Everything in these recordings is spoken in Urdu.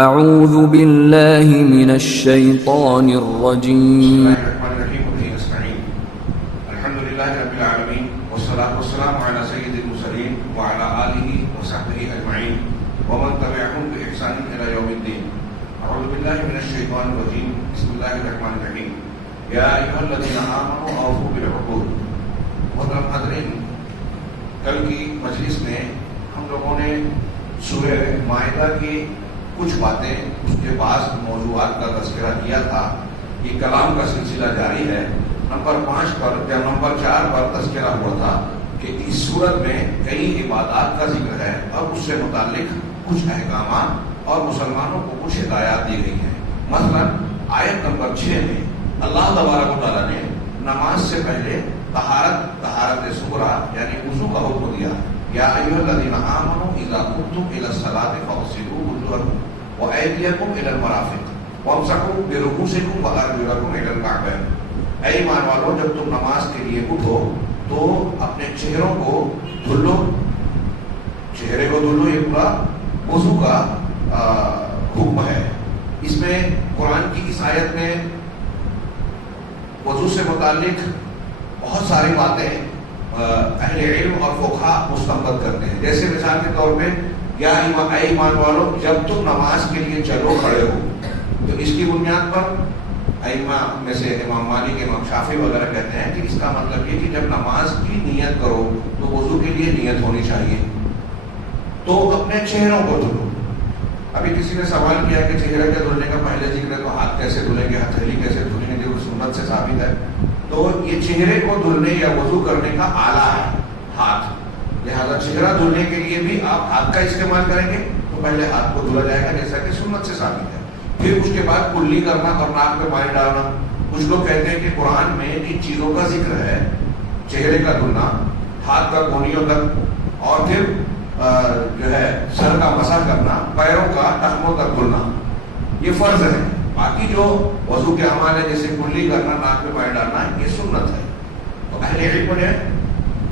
اعوذ باللہ من الشیطان الرجیم الرحمن الرحیم وبه نستعین الحمد للہ رب العالمین والصلاة والسلام علی سید المرسلین وعلی آلہ وصحبہ اجمعین ومن تبعهم بإحسان إلی یوم الدین. اعوذ باللہ من الشیطان الرجیم. بسم اللہ الرحمن الرحیم. یا ایھا الذین آمنوا اوفوا بالعقود. محترم حاضرین، کل کی مجلس میں ہم لوگوں نے سورہ مائدہ کی کچھ باتیں، اس کے بعض موضوعات کا تذکرہ کیا تھا. یہ کلام کا سلسلہ جاری ہے. نمبر 5 پر یا نمبر 4 پر تذکرہ ہوا تھا کہ اس صورت میں کئی عبادات کا ذکر ہے اور اس سے متعلق کچھ احکامات اور مسلمانوں کو کچھ ہدایات دی گئی ہیں. مثلا آیت نمبر 6 میں اللہ تبارک و تعالیٰ نے نماز سے پہلے طہارت صغریٰ یعنی وضو کا حکم دیا. یا ایھا الذین آمنوا اذا قمتم الی الصلاۃ فاغسلوا وجوہکم وایدیکم الی المرافق وامسحوا برؤوسکم وارجلکم الی الکعبین. اے ایمان والو، جب تم نماز کے لیے اٹھو تو اپنے چہروں کو دھل لو. چہرے کو دھل لو، یہ پورا وضو کا حکم ہے. اس میں قرآن کی اس آیت میں وضو سے متعلق بہت ساری باتیں اہل علم اور فقہا مستنبط کرتے ہیں. جیسے مثال کے طور پہ یا اے ایمان والو، جب تم نماز کے لیے چلو کھڑے ہو، تو اس کی بنیاد پر ائمہ میں سے امام مالک، امام شافعی وغیرہ کہتے ہیں کہ اس کا مطلب یہ کہ جب نماز کی نیت کرو تو وضو کے لیے نیت ہونی چاہیے. تو اپنے چہروں کو دھلو. ابھی کسی نے سوال کیا کہ چہرے کے دھلنے کا پہلے ذکر ہے تو ہاتھ کیسے دھلیں گے، ہتھیلی کیسے دھلیں گے، جو سنت سے ثابت ہے. تو یہ چہرے کو دھلنے یا وضو کرنے کا آلہ ہے ہاتھ. لہذا چہرہ دھلنے کے لیے بھی آپ ہاتھ کا استعمال کریں گے تو پہلے ہاتھ کو دھلا جائے گا جیسا کہ سنت سے ثابت ہے. پھر اس کے بعد کلی کرنا اور ناک پہ پانی ڈالنا. کچھ لوگ کہتے ہیں کہ قرآن میں ان چیزوں کا ذکر ہے، چہرے کا دھلنا، ہاتھ کا کونیوں تک، اور پھر جو ہے سر کا مسح کرنا، پیروں کا ٹخنوں تک دھلنا، یہ فرض ہے. باقی جو وضو کے اعمال ہے جیسے کلی کرنا، ناک پہ پانی ڈالنا، یہ سنت ہے. تو اہل علم نے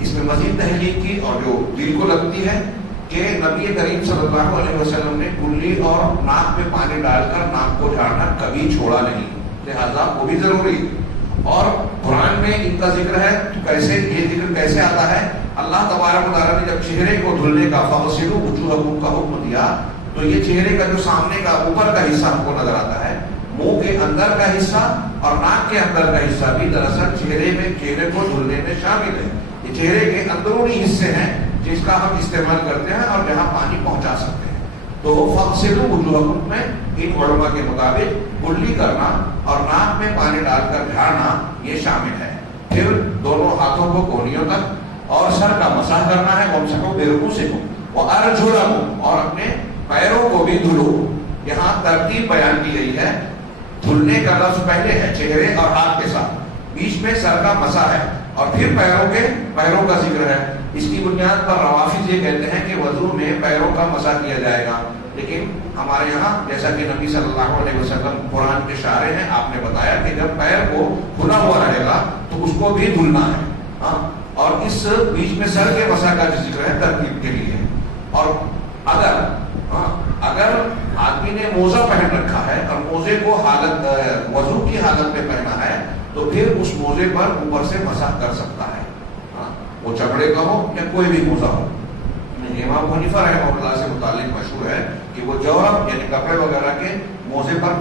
اس میں مزید تحقیق کی اور جو دل کو لگتی ہے کہ نبی کریم صلی اللہ علیہ وسلم نے کلی اور ناک میں پانی ڈال کر ناک کو جھاڑنا کبھی چھوڑا نہیں، لہذا وہ بھی ضروری. اور قرآن میں ان کا ذکر ہے تو کیسے یہ ذکر کیسے آتا ہے؟ اللہ تبارک و تعالیٰ نے جب چہرے کو دھلنے کا فاغسلوا وجوہکم کا حکم دیا تو یہ چہرے کا جو سامنے کا اوپر کا حصہ ہم کو نظر آتا ہے، منہ کے اندر کا حصہ اور ناک کے اندر کا حصہ بھی دراصل چہرے کو دھلنے میں شامل ہے. یہ چہرے کے اندرونی حصے ہیں جس کا ہم استعمال کرتے ہیں اور جہاں پانی پہنچا سکتے ہیں. تو فاغسلوا وجوہکم میں ان علماء کے مطابق کلی کرنا اور ناک میں پانی ڈال کر جھاڑنا یہ شامل ہے. پھر دونوں ہاتھوں کو کونیوں تک اور سر کا مسح کرنا ہے. وامسحوا برؤوسکم وارجلکم، اور اپنے پیروں کو بھی دھلو. یہاں ترتیب بیان کی گئی ہے. دھلنے کا لفظ پہلے ہے چہرے اور ہاتھ کے ساتھ، بیچ میں سر کا مسح ہے اور پھر پیروں کا ذکر ہے. اس کی بنیاد پر روافض یہ کہتے ہیں کہ وضو میں پیروں کا مسح کیا جائے گا، لیکن ہمارے یہاں جیسا کہ نبی صلی اللہ علیہ وسلم قرآن کے شارح ہیں، آپ نے بتایا کہ جب پیر کو کھلا ہوا رہے گا تو اس کو بھی دھلنا ہے. اور اس بیچ میں سر کے مسح کا جو ذکر ہے ترتیب کے لیے. اور اگر آدمی نے موزہ پہن رکھا ہے اور موزے کو وضو کی حالت میں پہنا ہے تو پھر اس موزے پر اوپر سے مسح کر سکتا ہے، وہ چمڑے کا ہو یا کوئی بھی موزہ ہو. امام حنیفہ رحمہ اللہ سے متعلق مشہور ہے کہ وہ جورب یعنی کپڑے وغیرہ کے موزے پر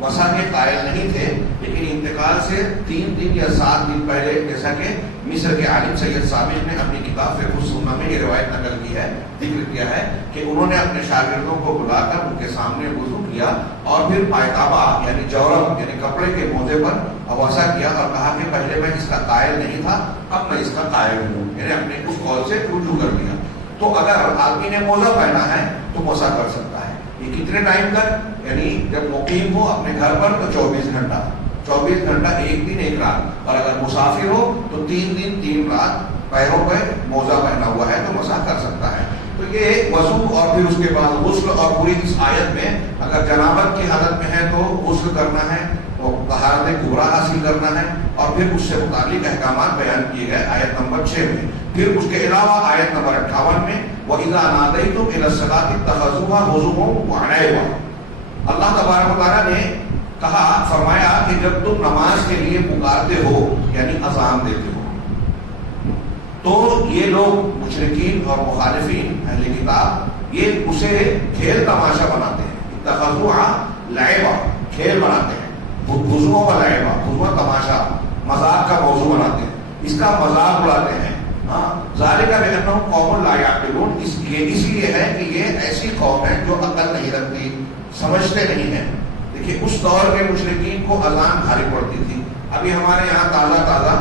مسح کے قائل نہیں تھے، لیکن انتقال سے 3 دن یا 7 دن پہلے، جیسا کہ مصر کے عالم سید سابق نے اپنی کتاب فقہ السنہ میں یہ روایت نقل کی ہے، ذکر کیا ہے کہ انہوں نے اپنے شاگردوں کو بلا کر ان کے سامنے وضو کیا اور پھر پائتابہ یعنی جورب یعنی کپڑے کے موزے پر وضع کیا اور کہا کہ پہلے میں اس کا قائل نہیں تھا، اب میں اس کا قائل ہوں، یعنی اپنے اس قول سے رجوع کر دیا. تو اگر آدمی نے موزہ پہنا ہے تو مسح کر سکتا ہے. یہ کتنے ٹائم تک؟ یعنی جب مقیم ہو اپنے گھر پر تو 24 گھنٹہ 1 دن 1 رات، اور اگر مسافر ہو تو 3 دن 3 رات پیروں پہ موزہ پہنا ہوا ہے تو مسح کر سکتا ہے. تو یہ وضو اور پھر اس کے بعد غسل، اور پوری اس آیت میں اگر جنابت کی حالت میں ہے تو غسل کرنا ہے، طہارت کبریٰ حاصل کرنا ہے، اور پھر اس سے متعلق احکامات بیان کیے گئے آیت نمبر 6 میں. پھر اس کے علاوہ آیت نمبر 58 میں وَإِذَا نَادَيْتُمْ إِلَى الصَّلَاةِ اتَّخَذُوهَا هُزُوًا وَلَعِبًا، اللہ تبارک و تعالیٰ نے کہا، فرمایا کہ جب تم نماز کے لیے پکارتے ہو یعنی اذان دیتے ہو تو یہ لوگ مشرکین اور مخالفین اہل کتاب یہ اسے کھیل تماشا بناتے ہیں، اتخذوها لعبا، کھیل بناتے ہیں، خضوع و لعبا، خضوع تماشا، مذاق کا موضوع بناتے ہیں، اس کا مذاق اڑاتے ہیں۔ ذالک بانہم قوم لا یعقلون، اس لیے ہے کہ یہ ایسی قوم ہے جو عقل نہیں رکھتی، سمجھتے نہیں ہیں۔ دیکھیے اس دور کے مشرکین کو اذان بھاری پڑتی تھی۔ ابھی ہمارے یہاں تازہ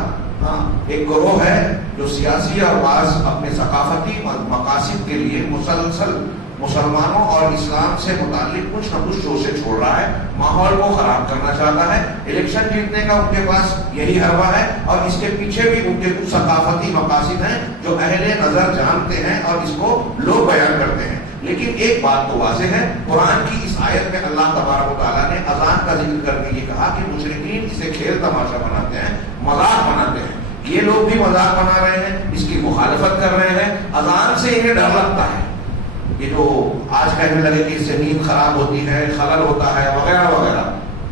ایک گروہ ہے جو سیاسی اور بعض اپنے ثقافتی مقاصد کے لیے مسلسل مسلمانوں اور اسلام سے متعلق کچھ نہ کچھ شوشے چھوڑ رہا ہے، ماحول کو خراب کرنا چاہتا ہے، الیکشن جیتنے کا ان کے پاس یہی حربہ ہے، اور اس کے پیچھے بھی ان کے کچھ ثقافتی مقاصد ہیں جو اہل نظر جانتے ہیں اور اس کو لوگ بیان کرتے ہیں۔ لیکن ایک بات تو واضح ہے، قرآن کی اس آیت میں اللہ تبارک و تعالیٰ نے اذان کا ذکر کر کے یہ کہا کہ مشرکین اسے کھیل تماشا بناتے ہیں، مذاق بناتے ہیں۔ یہ لوگ بھی مذاق بنا رہے ہیں، اس کی مخالفت کر رہے ہیں، اذان سے انہیں ڈر لگتا ہے۔ یہ جو آج کہنے لگے کہ اس سے نیند خراب ہوتی ہے، خلل ہوتا ہے وغیرہ وغیرہ،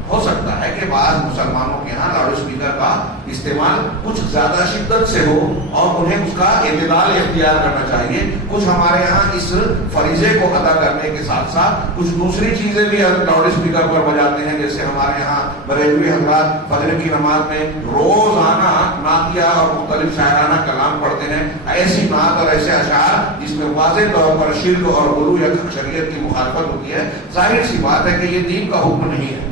ہو سکتا ہے کہ بعض مسلمانوں کے ہاں لاؤڈ اسپیکر کا استعمال کچھ زیادہ شدت سے ہو اور انہیں اس کا اعتدال اختیار کرنا چاہیے۔ کچھ ہمارے ہاں اس فریضے کو ادا کرنے کے ساتھ ساتھ کچھ دوسری چیزیں بھی لاؤڈ اسپیکر پر بجاتے ہیں، جیسے ہمارے ہاں بریلوی حضرات فجر کی نماز میں روزانہ نعتیہ اور مختلف شاعرانہ کلام پڑھتے ہیں، ایسی نعت اور ایسے اشعار جس میں واضح طور پر شرک اور غلو یا شریعت کی مخالفت ہوتی ہے۔ ظاہر سی بات ہے کہ یہ دین کا حکم نہیں ہے۔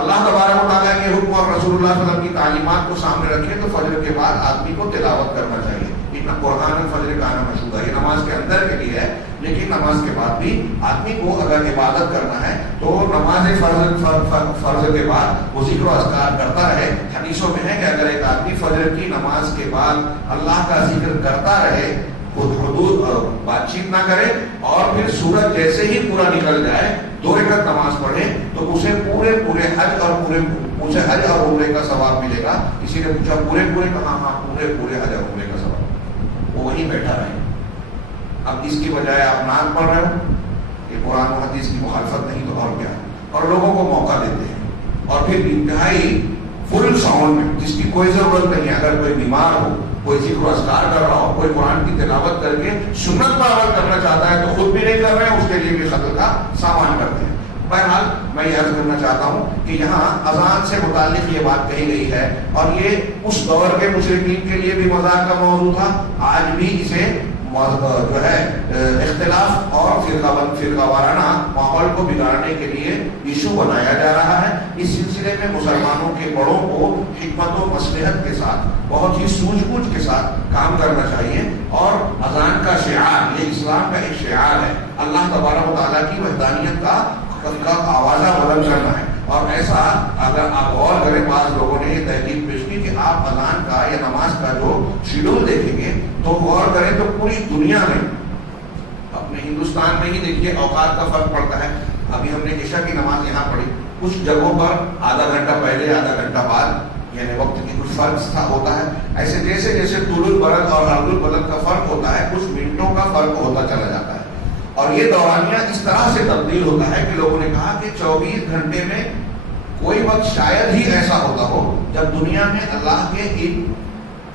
اللہ تبارک و تعالیٰ کے حکم اور رسول اللہ صلی اللہ علیہ وسلم کی تعلیمات کو سامنے رکھے تو فجر کے بعد آدمی کو تلاوت کرنا چاہیے۔ قرآن الفجر کا نام مشہور ہے، یہ نماز کے اندر کے لیے ہے، لیکن نماز کے بعد بھی آدمی کو اگر عبادت کرنا ہے تو نماز فرض کے بعد وہ ذکر و اذکار کرتا رہے۔ حدیثوں میں ہے کہ اگر ایک آدمی فجر کی نماز کے بعد اللہ کا ذکر کرتا رہے، حدود بات چیت نہ کرے، اور پھر سورج جیسے ہی پورا نکل جائے 2 رکعت نماز پڑھے تو اسے پورے حج اور پورے حج اور عمرے کا ثواب ملے گا۔ کسی نے پوچھا پورے کہاں؟ ہاں پورے حج اور عمرے کا ثواب۔ وہ وہیں بیٹھا رہے۔ اب اس کی بجائے آپ نعت پڑھ رہے ہو، یہ قرآن و حدیث کی مخالفت نہیں تو اور کیا، اور لوگوں کو موقع دیتے ہیں، اور پھر انتہائی فل ساؤنڈ میں جس کی کوئی ضرورت نہیں ہے۔ اگر کوئی بیمار ہو، کوئی ذکر و اذکار کر رہا ہو، کوئی قرآن کی تلاوت کر کے سنت پر عمل کرنا چاہتا ہے تو خود بھی نہیں کر رہے ہیں، اس کے لیے بھی قتل کا سامان کرتے ہیں۔ بہرحال میں یہ عرض کرنا چاہتا ہوں کہ یہاں اذان سے متعلق یہ بات کہی گئی ہے، اور یہ اس دور کے مشرکین کے لیے بھی مذاق کا موضوع تھا، آج بھی اسے جو ہے اختلاف اور فرقہ وارانہ ماحول کو بگاڑنے کے لیے ایشو بنایا جا رہا ہے۔ اس سلسلے میں مسلمانوں کے بڑوں کو حکمت و مصلحت کے ساتھ بہت ہی سوجھ بوجھ کے ساتھ کام کرنا چاہیے، اور اذان کا شعار یہ اسلام کا ایک شعار ہے، اللہ تبارک و تعالیٰ کی وحدانیت کا آوازہ بلند کرنا ہے۔ اور ایسا اگر آپ غور کریں، بعض لوگوں نے یہ تحقیق پیش کی کہ آپ اذان کا یا نماز کا جو شیڈول دیکھیں گے تو غور کریں تو پوری دنیا میں، اپنے ہندوستان میں ہی دیکھیے اوقات کا فرق پڑتا ہے۔ ابھی ہم نے عشاء کی نماز یہاں پڑھی، کچھ جگہوں پر آدھا گھنٹہ پہلے آدھا گھنٹہ بعد، یعنی وقت کی کچھ فرق ہوتا ہے۔ ایسے جیسے طول البلد اور عرض البلد کا فرق ہوتا ہے، کچھ منٹوں کا فرق ہوتا چلا جاتا ہے، اور یہ دورانیہ اس طرح سے تبدیل ہوتا ہے کہ لوگوں نے کہا کہ 24 گھنٹے میں کوئی وقت شاید ہی ایسا ہوتا ہو جب دنیا میں اللہ کے ان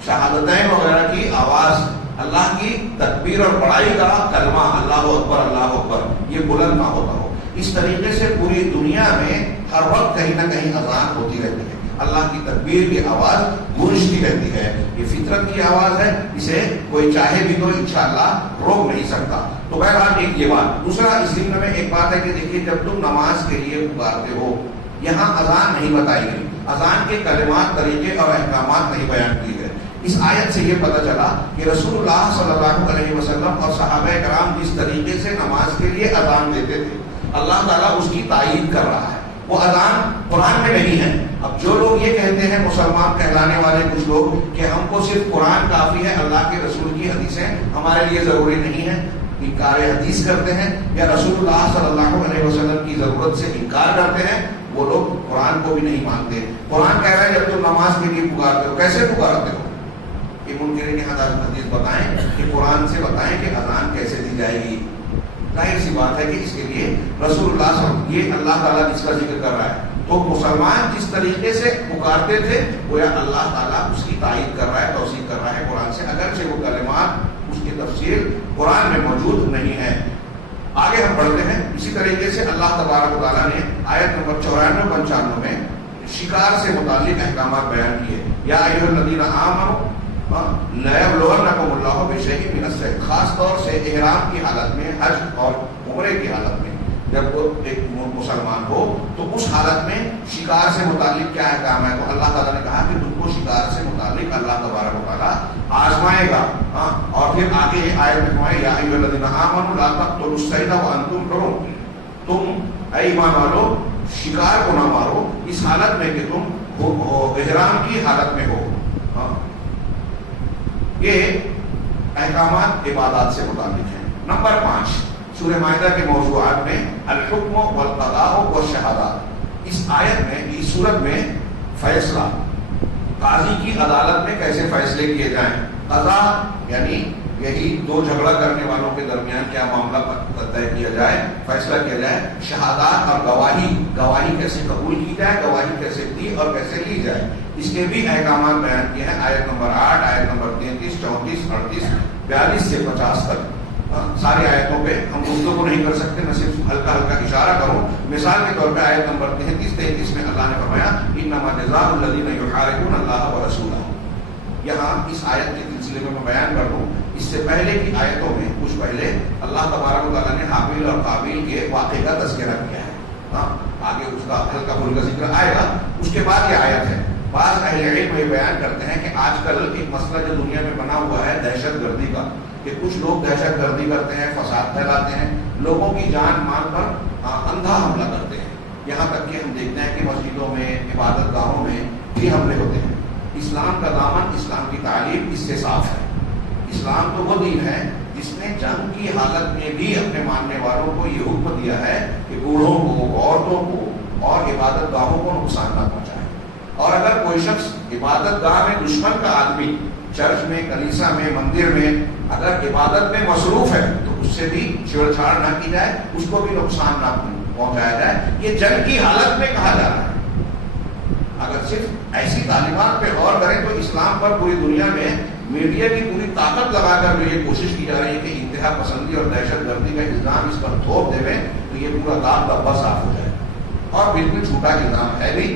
شہادتین وغیرہ کی آواز، اللہ کی تکبیر اور بڑائی کا کلمہ اللہ اکبر یہ بلند نہ ہوتا ہو۔ اس طریقے سے پوری دنیا میں ہر وقت کہیں نہ کہیں اذان ہوتی رہتی ہے، اللہ کی تکبیر کی آواز گونجتی رہتی ہے۔ یہ فطرت کی آواز ہے، اسے کوئی چاہے بھی تو انشاءاللہ روک نہیں سکتا۔ تو بہرحال ایک یہ بات۔ دوسرا اس ضمن میں ایک بات ہے کہ دیکھیے جب تم نماز کے لیے پکارتے ہو، یہاں اذان نہیں بتائی گئی، اذان کے کلمات، طریقے اور احکامات نہیں بیان کیے گئے۔ اس آیت سے یہ پتہ چلا کہ رسول اللہ صلی اللہ علیہ وسلم اور صحابہ کرام جس طریقے سے نماز کے لیے اذان دیتے تھے، اللہ تعالیٰ اس کی تائید کر رہا ہے۔ وہ اذان قرآن میں نہیں ہے۔ اب جو لوگ یہ کہتے ہیں مسلمان کہلانے والے کچھ لوگ کہ ہم کو صرف قرآن کافی ہے، اللہ کے رسول کی حدیثیں ہمارے لیے ضروری نہیں ہے، انکار حدیث کرتے ہیں یا رسول اللہ صلی اللہ علیہ وسلم کی ضرورت سے انکار کرتے ہیں، وہ لوگ قرآن کو بھی نہیں مانتے۔ قرآن کہہ رہا ہے جب تم نماز کے لیے پکارتے ہو، کیسے پکارتے ہو؟ یہ منکرین حدیث بتائیں کہ قرآن سے بتائیں کہ اذان کیسے دی جائے گی۔ ظاہر سی بات ہے کہ اس کے لیے رسول اللہ صلی اللہ علیہ وسلم، یہ اللہ تعالیٰ جس کا ذکر کر رہا ہے، تو مسلمان جس طریقے سے پکارتے تھے گویا اللہ تعالیٰ اس کی تائید کر رہا ہے، توثیق کر رہا ہے قرآن سے، اگرچہ وہ کلمات اس کی تفسیر قرآن میں موجود نہیں ہے۔ آگے ہم پڑھتے ہیں، اسی طریقے سے اللہ تبارک و تعالیٰ نے آیت نمبر 94-95 میں شکار سے متعلق احکامات بیان کیے۔ یا ایھا الذین آمنوا لیبلونکم اللہ بشیء من الصید، خاص طور سے احرام کی حالت میں، حج اور عمرے کی حالت میں جب وہ ایک مسلمان ہو تو اس حالت میں شکار سے متعلق کیا احکام ہے، تو اللہ تعالیٰ نے کہا کہ تم کو شکار سے متعلق اللہ تبارک و تعالیٰ آزمائے گا۔ اور پھر آگے آیت میں فرمایا یا ایھا الذین آمنوا لا تقتلوا الصید وانتم حرم، تم اے ایمان والو شکار کو نہ مارو اس حالت میں کہ تم احرام کی حالت میں ہو۔ یہ احکامات عبادات سے متعلق ہیں۔ نمبر 5 سورہ مائدہ کے موضوعات میں الحکم والقضاء والشہادات، اس آیت میں، اس صورت میں فیصلہ، قاضی کی عدالت میں کیسے فیصلے کیے جائیں، قضاء یعنی یہی دو جھگڑا کرنے والوں کے درمیان کیا معاملہ طے کیا جائے، فیصلہ کیا جائے، شہادات اور گواہی کیسے قبول کی جائے، گواہی کیسے دی اور کیسے لی جائے، اس کے بھی احکامات بیان کیے ہیں۔ آیت نمبر 8، آیت نمبر 33، 34، 38، 42 سے 50 تک۔ ساری آیتوں پہ ہم گفتگو نہیں کر سکتے، میں صرف ہلکا ہلکا اشارہ کروں۔ مثال کے طور پہ آیت نمبر 33 میں اللہ نے فرمایا انما جزاء الذین یحاربون اللہ ورسولہ۔ یہاں اس آیت کے سلسلے میں بیان کر دوں، اس سے پہلے کی آیتوں میں کچھ پہلے اللہ تبارک و تعالیٰ نے حابیل اور قابیل کے واقعے کا تذکرہ کیا ہے، آگے اس کا ہلکا پھلکا ذکر آئے گا۔ اس کے بعد یہ آیت ہے، بعض اہل علم یہ بیان کرتے ہیں کہ آج کل ایک مسئلہ جو دنیا میں بنا ہوا ہے دہشت گردی کا، کہ کچھ لوگ دہشت گردی کرتے ہیں، فساد پھیلاتے ہیں، لوگوں کی جان مال پر اندھا حملہ کرتے ہیں، یہاں تک کہ ہم دیکھتے ہیں کہ مسجدوں میں، عبادت گاہوں میں بھی حملے ہوتے ہیں۔ اسلام کا دامن، اسلام کی تعلیم اس سے صاف ہے۔ اسلام تو وہ دین ہے جس نے جنگ کی حالت میں بھی اپنے ماننے والوں کو یہ حکم دیا ہے کہ بوڑھوں کو، عورتوں کو اور عبادت گاہوں کو نقصان نہ پہنچائے۔ اور اگر کوئی شخص عبادت گاہ میں دشمن کا آدمی، چرچ میں، کلیسا میں، مندر میں اگر عبادت میں مصروف ہے تو اس سے بھی چھیڑ چھاڑ نہ کی جائے، اس کو بھی نقصان نہ پہنچایا جائے۔ یہ جنگ کی حالت میں کہا جا رہا ہے۔ اگر صرف ایسی تعلیمات پہ غور کریں تو اسلام پر پوری دنیا میں میڈیا کی پوری طاقت لگا کر یہ کوشش کی جا رہی ہے کہ انتہا پسندی اور دہشت گردی کا الزام اس پر تھوپ دے تو یہ پورا داغ دھبا صاف ہو جائے، اور بالکل چھوٹا الزام ہے بھی۔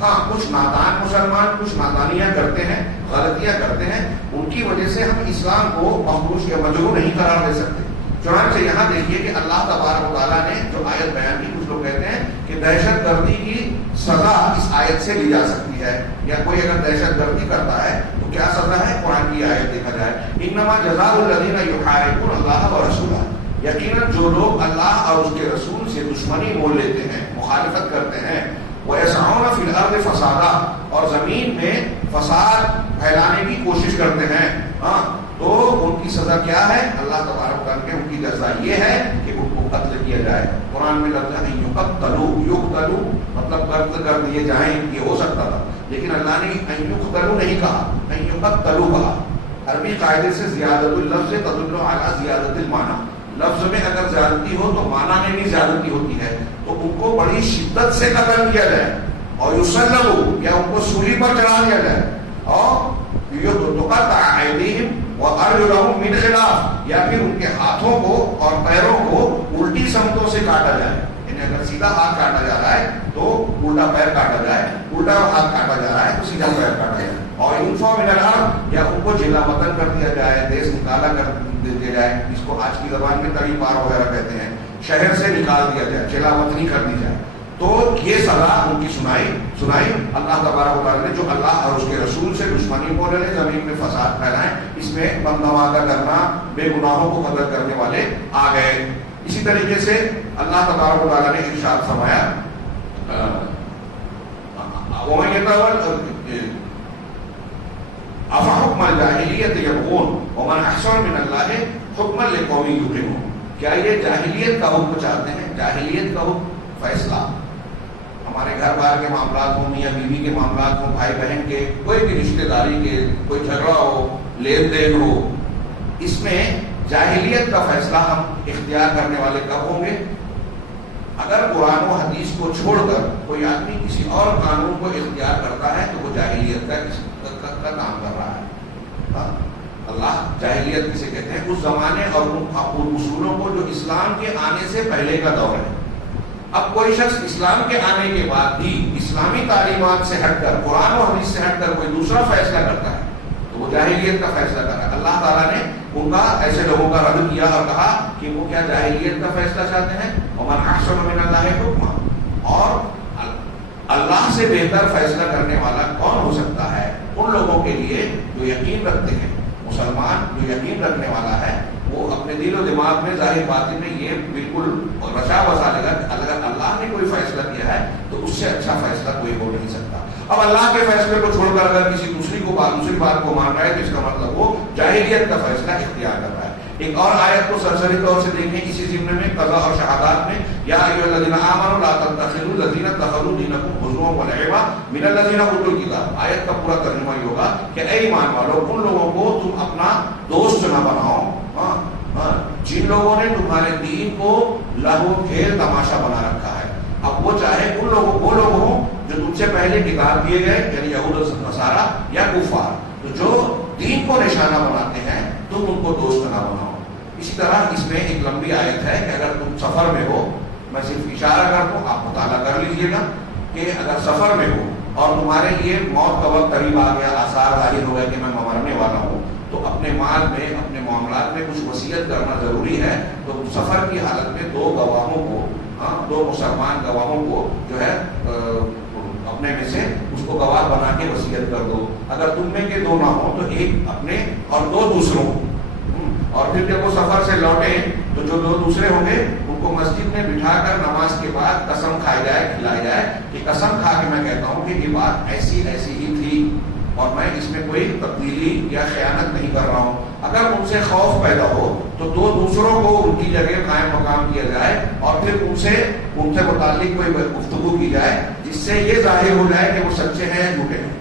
ہاں کچھ نادان مسلمان کچھ نادانیاں کرتے ہیں، غلطیاں کرتے ہیں، ان کی وجہ سے ہم اسلام کو مخدوش یا مجروح نہیں قرار دے سکتے۔ چنانچہ یہاں دیکھیے کہ اللہ تبارک و تعالیٰ نے جو آیت بیان کی، کچھ لوگ کہتے ہیں کہ دہشت گردی کی سزا اس آیت سے لی جا سکتی ہے، یا کوئی اگر دہشت گردی کرتا ہے تو کیا سزا ہے، قرآن کی آیت دیکھا جائے انما جزاء الذین یحاربون اللہ ورسولہ، یقیناً جو لوگ اللہ اور اس کے رسول سے دشمنی مول لیتے ہیں، مخالفت کرتے ہیں، وَيَسْعَوْنَ فِي الْأَرْضِ فَسَادًا، اور زمین میں فساد پھیلانے کی کوشش کرتے ہیں، تو ان کی سزا کیا ہے، اللہ تبارک تعالیٰ کے ان کی جزا یہ ہے کہ ان کو قتل کیا جائے۔ قرآن میں لفظ ہے یقتلوا، مطلب قتل کر دیے جائیں، یہ ہو سکتا تھا، لیکن اللہ نے یقتلوا نہیں کہا، یقتلوا کہا۔ عربی قاعدے سے زیادت اللفظ تدل علی زیادت المعنی، لفظ میں اگر زیادتی ہو تو معنی میں بھی زیادتی ہوتی ہے، تو ان کو بڑی شدت سے قتل کیا جائے، اور یصلبوا، یا ان کو سولی پر چڑھا دیا جائے، اور تقطع ایدیہم وارجلہم من خلاف، یا پھر ان کے ہاتھوں کو اور پیروں کو الٹی سمتوں سے کاٹا جائے، یعنی اگر سیدھا ہاتھ کاٹا جا رہا ہے تو الٹا پیر کاٹا جائے، الٹا ہاتھ کاٹا جا رہا ہے تو سیدھا پیر کاٹا جائے، اور ينفوا من الارض، یا ان کو جلا وطن کر دیا جائے، دیش نکالا کر دیا جائے، جس کو آج کی زبان میں تڑی پار وغیرہ کہتے ہیں، شہر سے نکال دیا جائے، جلا وطنی کر دی جائے۔ تو یہ سزا ان کی سنائی اللہ تبارک و تعالیٰ نے، جو اللہ اور اس کے رسول سے دشمنی بولے ہیں، زمین میں فساد پھیلائیں، اس میں بم دھماکہ کرنا، بے گناہوں کو قتل کرنے والے آ گئے۔ اسی طریقے سے اللہ تبارک و تعالیٰ نے ارشاد فرمایا وَمَن يَتَوَلَّ أَفَحُكْمَ الْجَاهِلِيَّةِ يَبْغُونَ وَمَنْ أَحْسَنُ مِنَ اللَّهِ حُكْمًا لِقَوْمٍ يُوقِنُونَ، کیا یہ جاہلیت کا حکم چاہتے ہیں؟ جاہلیت کا حکم، فیصلہ، ہمارے گھر بار کے معاملات ہوں، میاں بیوی کے معاملات ہوں، بھائی بہن کے، کوئی بھی رشتہ داری کے، کوئی جھگڑا ہو، لین دین ہو، اس میں جاہلیت کا فیصلہ ہم اختیار کرنے والے کب ہوں گے؟ اگر قرآن و حدیث کو چھوڑ کر کوئی آدمی کسی اور قانون کو اختیار کرتا ہے تو وہ جاہلیت کا کام کر رہا ہے. اللہ جاہلیت کسے کہتے ہیں؟ اس زمانے اور ان اصولوں کو جو اسلام کے آنے سے پہلے کا دور ہے. اب کوئی شخص اسلام کے آنے کے بعد بھی اسلامی تعلیمات سے ہٹ کر، قرآن و حدیث سے ہٹ کر کوئی دوسرا فیصلہ کرتا ہے تو وہ جاہلیت کا فیصلہ کر رہا ہے. اللہ تعالیٰ نے ان کا ایسے لوگوں کا رد کیا اور کہا کہ وہ کیا جاہلیت کا فیصلہ چاہتے ہیں؟ وَمَنْ أَحْسَنُ مِنَ اللَّهِ حُكْمًا. اور اللہ سے بہتر فیصلہ کرنے والا کون ہو سکتا ہے؟ ان لوگوں کے لیے جو یقین رکھتے ہیں. مسلمان جو یقین رکھنے والا ہے وہ اپنے دل و دماغ میں ظاہر باطن میں یہ بالکل رچا بسا لے گا کہ اگر اللہ نے کوئی فیصلہ کیا ہے تو اس سے اچھا فیصلہ کوئی ہو نہیں سکتا. اب اللہ کے فیصلے کو چھوڑ کر اگر کسی دوسری بات کو مان رہا ہے تو اس کا مطلب وہ جاہلیت کا فیصلہ اختیار کر رہا ہے. ایک اور آیت کو سرسری طور سے دیکھیں اسی ضمن میں قضاء اور شہادات میں، یا ایھا الذین آمنوا لا تتخذوا الذین اتخذوا دینکم ہزوا ولعبا من الذین اوتوا الکتاب. آیت کا پورا ترجمہ یہ ہوگا کہ اے ایمان والو، ان لوگوں کو تم اپنا دوست نہ بناؤ جن لوگوں نے تمہارے دین کو لہو کھیل تماشا بنا رکھا ہے. اب وہ چاہے ان لوگوں وہ لوگ ہوں جو تم سے پہلے کتاب دیے گئے یعنی یہود و نصارا یا کفار، تو جو دین کو نشانہ بناتے ہیں تم ان کو دوست نہ بناؤ. اسی طرح اس میں ایک لمبی آیت ہے کہ اگر تم سفر میں ہو، میں صرف اشارہ کرتا ہوں، آپ مطالعہ کر لیجئے گا کہ اگر سفر میں ہو اور تمہارے لیے موت کا وقت قریب آ گیا، آثار ظاہر ہو گئے کہ میں مرنے والا ہوں، تو اپنے مال میں اپنے معاملات میں کچھ وصیت کرنا ضروری ہے. تو سفر کی حالت میں دو گواہوں کو، دو مسلمان گواہوں کو جو ہے اپنے میں سے اس کو گواہ بنا کے وصیت کر دو. اگر تم میں کے دو نہ ہو تو ایک اپنے اور دو دوسروں. اور پھر جب وہ سفر سے لوٹے تو جو دو دوسرے ہوں گے ان کو مسجد میں بٹھا کر نماز کے بعد قسم کھائی جائے، کھلائی جائے کہ قسم کھا کے میں کہتا ہوں کہ یہ بات ایسی ہی تھی اور میں اس میں کوئی تبدیلی یا خیانت نہیں کر رہا ہوں. اگر ان سے خوف پیدا ہو تو دو دوسروں کو ان کی جگہ قائم مقام کیا جائے اور پھر ان سے متعلق کوئی گفتگو کی جائے جس سے یہ ظاہر ہو جائے کہ وہ سچے ہیں جھوٹے ہیں،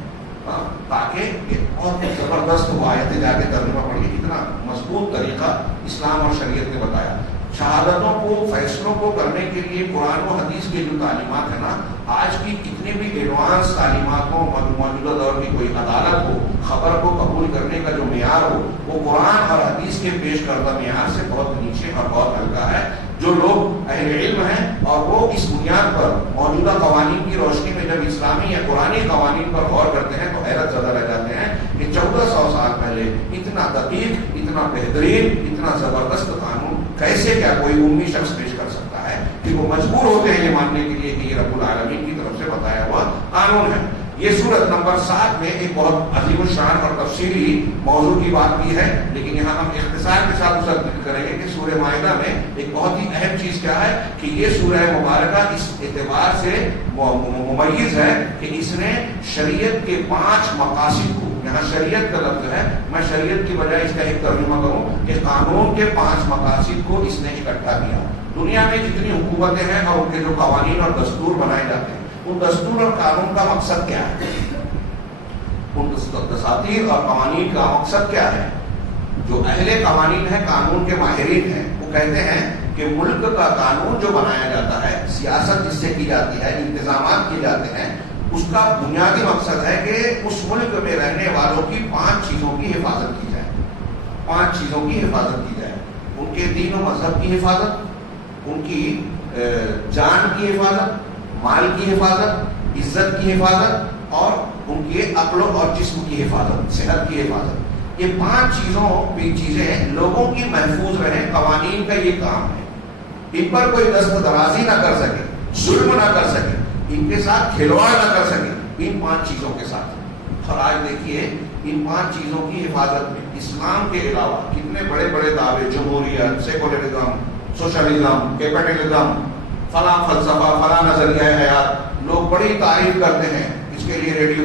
تاکہ بہت زبردست وہ آیتیں جا کے ترجمہ پڑھی. اتنا مضبوط طریقہ اسلام اور شریعت نے بتایا. شہادتوں کو، فیصلوں کو کرنے کے لیے قرآن و حدیث کی جو تعلیمات ہے نا، آج کی کتنی بھی ایڈوانس تعلیمات ہو، موجودہ دور کی کوئی عدالت ہو، خبر کو قبول کرنے کا جو معیار ہو وہ قرآن اور حدیث کے پیش کردہ معیار سے بہت نیچے اور بہت ہلکا ہے. جو لوگ اہل علم ہیں اور وہ اس بنیاد پر موجودہ قوانین کی روشنی میں جب اسلامی یا قرآنی قوانین پر غور کرتے ہیں تو حیرت زدہ رہ جاتے ہیں کہ 1400 سال پہلے اتنا دقیق، اتنا بہترین، اتنا زبردست قانون کیسے کیا کوئی عمومی شخص پیش کر سکتا ہے کہ وہ مجبور ہوتے ہیں یہ ماننے کے لیے کہ یہ رب العالمین کی طرف سے بتایا ہوا قانون ہے. یہ سورت نمبر 7 میں ایک بہت عظیم الشان اور تفصیلی موضوع کی بات کی ہے، لیکن یہاں ہم اختصار کے ساتھ اسے ذکر کریں گے کہ سورہ مائدہ میں ایک بہت ہی اہم چیز کیا ہے کہ یہ سورہ مبارکہ اس اعتبار سے ممیز ہے کہ اس نے شریعت کے 5 مقاصد کو، یہاں شریعت کا لفظ ہے، میں شریعت کی بجائے اس کا ایک ترجمہ کروں کہ قانون کے 5 مقاصد کو اس نے اکٹھا کیا. دنیا میں جتنی حکومتیں ہیں اور ان کے جو قوانین اور دستور بنائے جاتے ہیں، ان دستور اور قانون کا مقصد کیا ہے؟ ان دساتیر اور قوانین کا مقصد کیا ہے؟ جو اہل قوانین ہیں، قانون کے ماہرین ہیں، وہ کہتے ہیں کہ ملک کا قانون جو بنایا جاتا ہے، سیاست جس سے کی جاتی ہے، انتظامات کیے جاتے ہیں، اس کا بنیادی مقصد ہے کہ اس ملک میں رہنے والوں کی 5 چیزوں کی حفاظت کی جائے. 5 چیزوں کی حفاظت کی جائے. ان کے دین و مذہب کی حفاظت، ان کی جان کی حفاظت، مال کی حفاظت، عزت کی حفاظت اور ان کے عقل اور جسم کی حفاظت، صحت کی حفاظت. یہ 5 چیزیں لوگوں کی محفوظ رہیں. قوانین کا یہ کام ہے. ان پر کوئی دست درازی نہ کر سکے، ظلم نہ کر سکے، ان کے ساتھ کھلواڑ نہ کر سکے، ان 5 چیزوں کے ساتھ. اور آج دیکھیے ان 5 چیزوں کی حفاظت میں اسلام کے علاوہ کتنے بڑے بڑے دعوے، جمہوریت، سیکولرزم، سوشلزم، کیپٹلزم، فلاں فلسفہ، فلاں نظریہ حیات، لوگ بڑی تعریف کرتے ہیں. اس کے لیے radio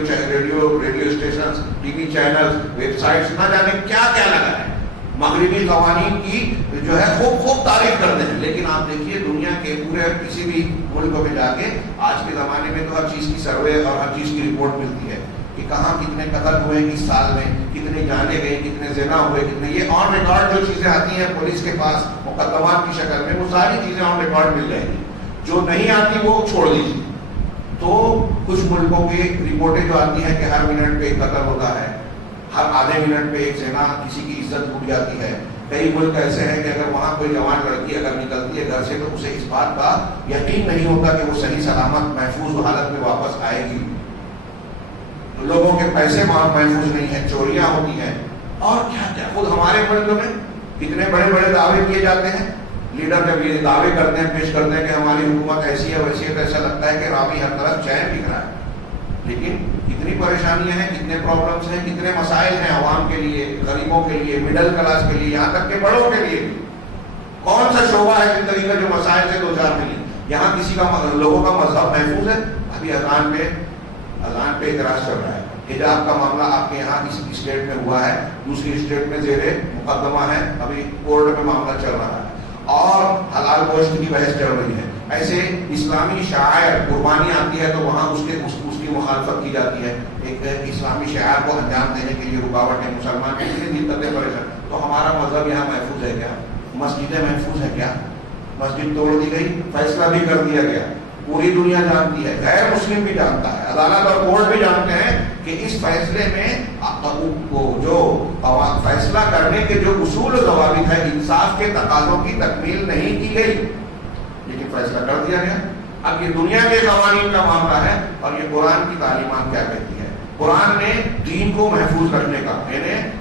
station, T V channel, web sites, نہ جانے کیا کیا لگا ہے. مغربی قوانین کی جو ہے خوب تعریف کرتے ہیں. لیکن آپ دیکھیے دنیا کے پورے کسی بھی ملک میں جا کے، آج کے زمانے میں تو ہر چیز کی سروے اور ہر چیز کی رپورٹ ملتی ہے کہ کہاں کتنے قتل ہوئے اس سال میں، کتنی جانیں گئی، کتنے زنا ہوئے، کتنے، یہ آن ریکارڈ جو چیزیں آتی ہیں پولیس کے پاس مقدمات کی شکل میں، وہ ساری چیزیں آن ریکارڈ مل جائیں گی. جو نہیں آتی وہ چھوڑ دیجیے. تو کچھ ملکوں کی رپورٹیں جو آتی ہیں کہ ہر منٹ پہ ایک قتل ہوتا ہے، ہر آدھے منٹ پہ ایک زنا، کسی کی عزت ٹوٹ جاتی ہے. کئی ملک ایسے ہیں کہ اگر وہاں کوئی جوان لڑکی اگر نکلتی ہے گھر سے تو اسے اس بات کا یقین نہیں ہوتا کہ وہ صحیح سلامت محفوظ حالت میں واپس آئے گی. لوگوں کے پیسے محفوظ نہیں ہیں، چوریاں ہوتی ہیں، اور کیا کیا. خود ہمارے ملک میں کتنے بڑے بڑے دعوے کیے جاتے ہیں. لیڈر جب یہ دعوے کرتے ہیں، پیش کرتے ہیں کہ ہماری حکومت ایسی ہے ویسی ہے، تو ایسا لگتا ہے کہ راوی ہر طرف چین دکھ رہا ہے. لیکن کتنی پریشانیاں ہیں، کتنے پرابلمس ہیں، کتنے مسائل ہیں عوام کے لیے، غریبوں کے لیے، مڈل کلاس کے لیے، یہاں تک کہ بڑوں کے لیے. کون سا شعبہ ہے زندگی کا جو مسائل سے دو چار نہیں؟ یہاں کسی کا لوگوں کا مذہب محفوظ ہے. ابھی اذان پہ اعتراض چل رہا ہے. حجاب کا معاملہ آپ کے یہاں کسی اسٹیٹ میں ہوا ہے، دوسری اسٹیٹ میں زیر مقدمہ ہے، ابھی کورٹ میں معاملہ چل رہا ہے، اور حلال گوشت کی بحث چل رہی ہے. ایسے اسلامی شعائر، قربانی آتی ہے تو وہاں اس کی مخالفت کی جاتی ہے. ایک اسلامی شعائر کو انجام دینے کے لیے رکاوٹ ہے. مسلمان کتنی دقتیں پریشان. تو ہمارا مذہب یہاں محفوظ ہے کیا؟ مسجدیں محفوظ ہیں کیا؟ مسجد توڑ دی گئی، فیصلہ بھی کر دیا گیا، پوری دنیا جانتی ہے، غیر مسلم بھی جانتا ہے، عدالت اور کورٹ بھی جانتے ہیں کہ اس فیصلے میں جو فیصلہ کرنے کے جو اصول و ضوابط ہے، انصاف کے تقاضوں کی تکمیل نہیں کی گئی، لیکن فیصلہ کر دیا گیا. اب یہ دنیا کے قوانین کا معاملہ ہے، اور یہ قرآن کی تعلیمات کیا کہتی ہے. قرآن نے دین کو محفوظ رکھنے کا،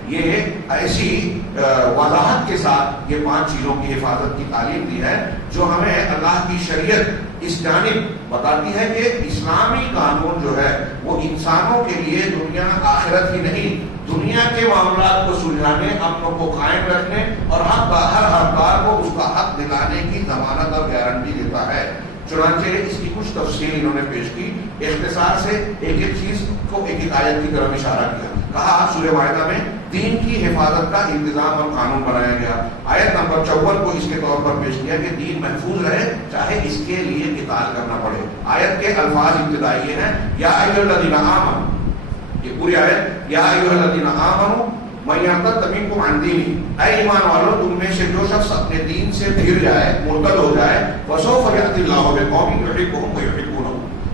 یہ ایسی وضاحت کے ساتھ یہ 5 چیزوں کی حفاظت کی تعلیم دی ہے جو ہمیں اللہ کی شریعت اس جانب بتاتی ہے کہ اسلامی قانون جو ہے وہ انسانوں کے لیے دنیا آخرت ہی نہیں، دنیا کے معاملات کو سلجھانے، امن کو قائم رکھنے اور ہر حقدار کو اس کا حق دلانے کی ضمانت اور گارنٹی دیتا ہے. چنانچہ اس کی کچھ تفصیل انہوں نے پیش کی. اختصار سے ایک ایک چیز کو ایک ایک آیت کی طرف اشارہ کیا. کہا سورہ مائدہ میں دین کی حفاظت کا انتظام اور قانون بنایا گیا. آیت نمبر 54 کو اس کے طور پر پیش کیا کہ دین محفوظ رہے چاہے اس کے لیے قتال کرنا پڑے. آیت کے الفاظ ابتدائی ہیں یا ایھا الذین آمنوا، یہ پوری آیت یا ایھا الذین آمنوا من یرتد منکم عن دینہ، اے ایمان والو تم میں سے جو شخص اپنے دین سے پھر جائے، مرتد ہو جائے، فسوف یأتی اللہ بقوم یحبهم ویحبونه،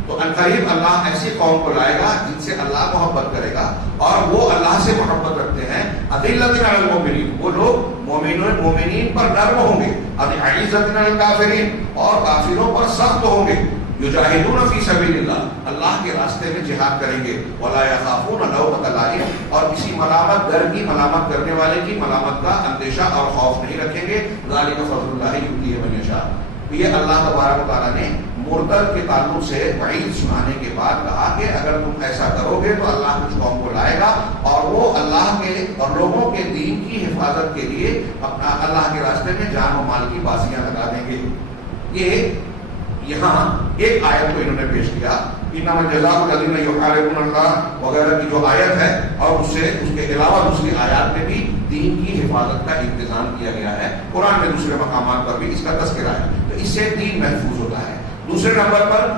تو عنقریب اللہ ایسی قوم کو لائے گا جن سے اللہ محبت کرے گا اور وہ اللہ سے محبت رکھتے ہیں. اذلۃ علی المؤمنین، وہ لوگ مومنین پر نرم ہوں گے. اعزۃ علی الکافرین، اور کافروں پر سخت ہوں گے. یجاہدون فی سبیل اللہ، اللہ کے راستے میں جہاد کریں گے. ولا یخافون لومۃ لائم، اور کسی ملامت گر کی، ملامت کرنے والے کی ملامت کا اندیشہ اور خوف نہیں رکھیں گے. ذالک فضل اللہ یؤتیہ من یشاء. یہ اللہ تبارک و تعالیٰ نے مرتد کے تعلق سے وعید سنانے کے بعد کہا کہ اگر تم ایسا کرو گے تو اللہ کچھ قوم کو لائے گا اور وہ اللہ کے اور لوگوں کے دین کی حفاظت کے لیے اپنا اللہ کے راستے میں جان و مال کی بازیاں لگا دیں گے. یہ یہاں ایک آیت کو انہوں نے پیش کیا، انما جزاء الذین یحاربون اللہ وغیرہ کی جو آیت ہے، اور اس کے علاوہ دوسری آیات میں بھی دین کی حفاظت کا انتظام کیا گیا ہے. قرآن میں دوسرے مقامات پر بھی اس کا تذکرہ ہے. تو اس سے دین محفوظ ہوتا ہے. دوسرے نمبر پر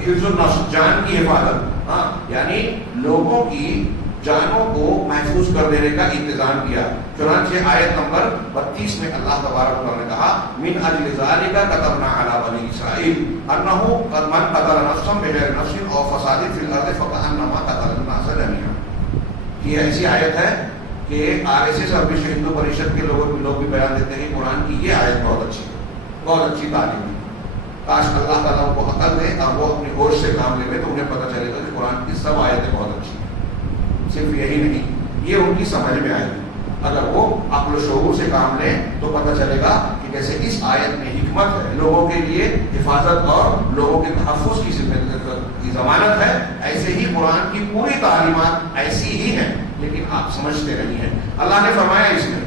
حفظ النفس، جان کی حفاظت، یعنی لوگوں کی جانوں کو محفوظ کر دینے کا انتظام کیا. چنانچہ آیت نمبر 32 میں اللہ تبارک و تعالیٰ نے کہا من اجل ذلک كتبنا على بني اسرائیل انه من قتل نفسا بغیر نفس او فساد في الارض فكأنما قتل الناس جميعا. یہ ایسی آیت ہے کہ RSS اور وشو ہندو پریشد کے لوگ بھی بیان دیتے ہیں قرآن کی یہ آیت بہت اچھی تعلیم ہے. کاش اللہ تعالیٰ کو عقل دے اور وہ اپنی ہوش سے کام لے تو انہیں پتہ چلے گا کہ قرآن کی سب آیتیں بہت اچھی ہیں. صرف یہی نہیں، یہ ان کی سمجھ میں آئے گی. اگر وہ عقل و شعور سے کام لیں تو پتہ چلے گا کہ جیسے اس آیت میں حکمت ہے، لوگوں کے لیے حفاظت اور لوگوں کے تحفظ کی ضمانت ہے، ایسے ہی قرآن کی پوری تعلیمات ایسی ہی ہیں، لیکن آپ سمجھتے نہیں ہیں. اللہ نے فرمایا اس میں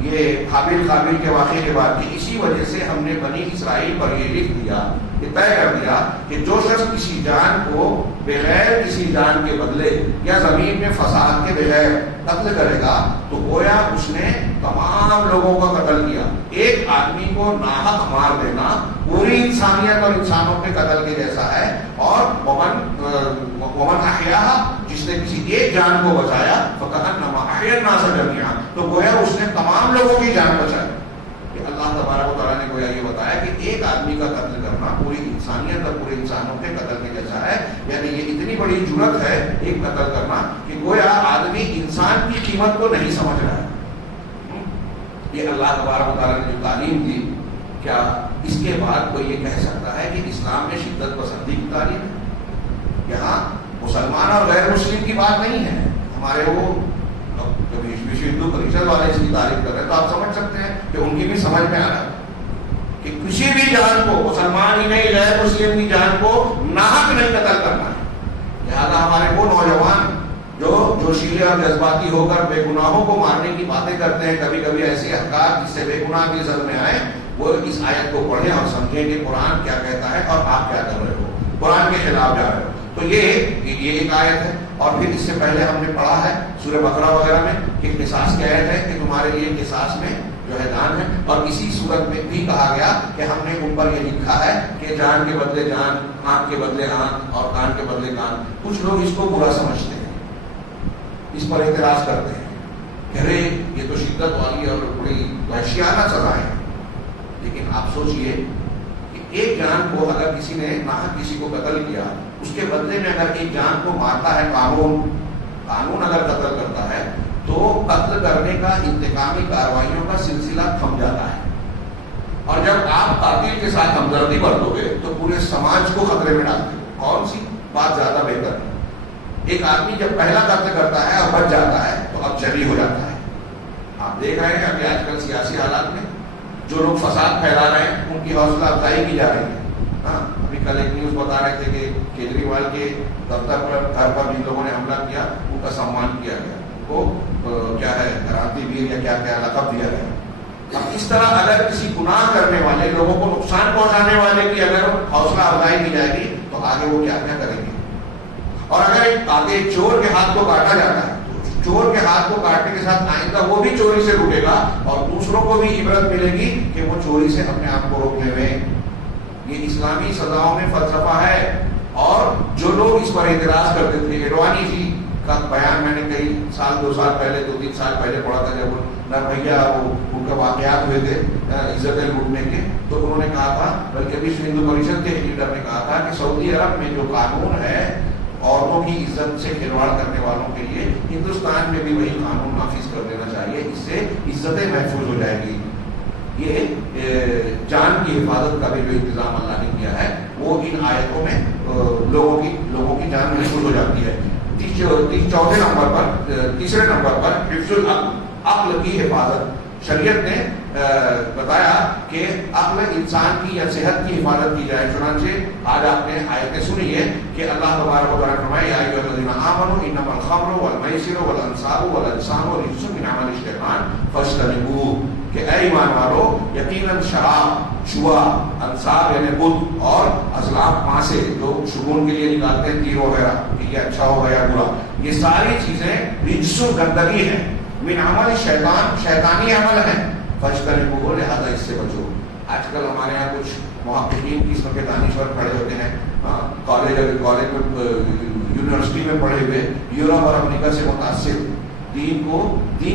یہ قابل کے واقعے کے بعد کہ اسی وجہ سے ہم نے بنی اسرائیل پر یہ لکھ دیا، یہ طے کر دیا کہ جو شخص کسی جان کو بغیر کسی جان کے بدلے یا زمین میں فساد کے بغیر قتل کرے گا تو گویا اس نے تمام لوگوں کا قتل کیا. ایک آدمی کو ناحق مار دینا پوری انسانیت اور انسانوں کے قتل کے جیسا ہے. اور ومن احیاہا، جس نے کسی ایک جان کو بچایا، فکأنما احیا الناس جميعا، تو گویا اس نے تمام لوگوں کی جان بچائی. کہ اللہ تبارک و تعالیٰ نے گویا یہ بتایا کہ ایک آدمی کا قتل کرنا پوری انسانیت اور پورے انسانوں کے قتل کے جیسا ہے. یعنی یہ اتنی بڑی جرت ہے ایک قتل کرنا کہ گویا آدمی انسان کی قیمت کو نہیں سمجھ رہا ہے. یہ اللہ تبارک و تعالیٰ نے جو تعلیم دی، کیا اس کے بعد کوئی یہ کہہ سکتا ہے کہ اسلام میں شدت پسندی کی تعلیم ہے؟ یہاں مسلمان اور غیر مسلم کی بات نہیں ہے. ہمارے وہ وشو ہندو پریشد والے اس کی تعریف کر رہے ہیں تو آپ سمجھ سکتے ہیں کہ ان کی بھی سمجھ میں آ رہا ہے کہ کسی بھی جان کو، مسلمان ہی نہیں غیر مسلم کی جان کو ناحق نہیں قتل کرنا ہے. لہٰذا ہمارے وہ نوجوان جو جوشیلے اور جذباتی ہو کر بے گناہوں کو مارنے کی باتیں کرتے ہیں، کبھی کبھی ایسی حرکات جس سے بے گناہ کی زد میں آئے، وہ اس آیت کو پڑھیں اور سمجھیں کہ قرآن کیا کہتا ہے اور آپ کیا کر رہے ہو، قرآن کے خلاف جا رہے ہو. تو یہ ایک آیت ہے. اور پھر اس سے پہلے ہم نے پڑھا ہے سورہ بقرہ وغیرہ میں کہ قصاص کی آیت ہے کہ تمہارے لیے قصاص میں جو ہے دان ہے. اور اسی صورت میں بھی کہا گیا کہ ہم نے ان پر یہ لکھا ہے کہ جان کے بدلے جان، آنکھ کے بدلے آنکھ اور کان کے بدلے کان. کچھ لوگ اس کو برا سمجھتے ہیں، اس پر اعتراض کرتے ہیں کہ ارے یہ تو شدت والی اور بڑی وحشیانہ سزا ہے. لیکن آپ سوچئے کہ ایک جان کو اگر کسی نے ناحق کسی کو قتل کیا، اس کے بدلے میں اگر ایک جان کو مارتا ہے قانون اگر قتل کرتا ہے تو قتل کرنے کا انتقامی کارروائیوں کا سلسلہ تھم جاتا ہے. اور جب آپ قاتل کے ساتھ ہمدردی برتو گے تو پورے سماج کو خطرے میں ڈالتے ہو. کون سی بات زیادہ بہتر ہے؟ ایک آدمی جب پہلا قتل کرتا ہے اور بچ جاتا ہے تو اب جری ہو جاتا ہے. آپ دیکھ رہے ہیں ابھی آج کل سیاسی حالات میں جو لوگ فساد پھیلا رہے ہیں ان کی حوصلہ افزائی کی جا رہی ہے. ہاں، ابھی کل ایک نیوز بتا رہے تھے کہ کیجریوال کے دفتر پر، گھر پر جن لوگوں نے حملہ کیا ان کا سمان کیا گیا، ان کو کیا ہے کرانتی ویر یا کیا کیا لقب دیا گیا. اب اس طرح اگر کسی گناہ کرنے والے لوگوں کو نقصان پہنچانے والے کی اگر حوصلہ افزائی کی جائے گی تو آگے وہ کیا کیا کریں گے. اور اگر آگے چور کے ہاتھ کو کاٹا جاتا ہے تو چور کے ہاتھ کو کاٹنے کے ساتھ آئندہ وہ بھی چوری سے رکے گا اور دوسروں کو بھی عبرت ملے گی کہ وہ چوری سے اپنے آپ کو روکنے میں. یہ اسلامی سزاؤں میں فلسفہ ہے. اور جو لوگ اس پر اعتراض کرتے تھے، اڈوانی جی کا بیان میں نے کئی سال، 2 سال پہلے، 2-3 سال پہلے پڑھا تھا، جب نربھیا ان کا واقعات ہوئے تھے عزتیں لوٹنے کے، تو انہوں نے کہا تھا، بلکہ وشو ہندو پریشد کے لیڈر نے کہا تھا کہ سعودی عرب میں جو قانون ہے عورتوں کی عزت سے کھلواڑ کرنے والوں کے لیے، ہندوستان میں بھی وہی قانون نافذ کر دینا چاہیے، اس سے عزتیں محفوظ ہو جائے گی. یہ جان کی حفاظت کا بھی جو انتظام اللہ نے کیا ہے وہ ان آیتوں میں لوگوں کی جان محفوظ ہو جاتی ہے. تیسرے نمبر پر حفظ العقل کی حفاظت. شریعت نے بتایا کہ عقل انسان کی یا صحت کی حفاظت کی جائے. چنانچہ آج آپ نے آیتیں سنی ہے کہ اللہ تبارک و تعالیٰ نے فرمایا یا ایھا الذین آمنوا انما الخمر والمیسر والانصاب والازلام رجس من عمل الشیطان فاجتنبوہ. کہ اے ایمان والو، یقیناً شراب، جوا، انصاب یعنی بت اور ازلام پانسے جو شگون کے لیے نکالتے ہیں تیر وغیرہ کہ یہ اچھا ہوگا یا برا، یہ ساری چیزیں رجس و گندگی ہیں، من عمل شیطان، شیطانی عمل ہے. فاجتنبوہ، لہذا اس سے بچو. آج کل ہمارے یہاں کچھ محققین قسم کے دانشور کھڑے ہوتے ہیں، کالج میں یونیورسٹی میں پڑھے ہوئے، یورپ اور امریکہ سے متاثر، دین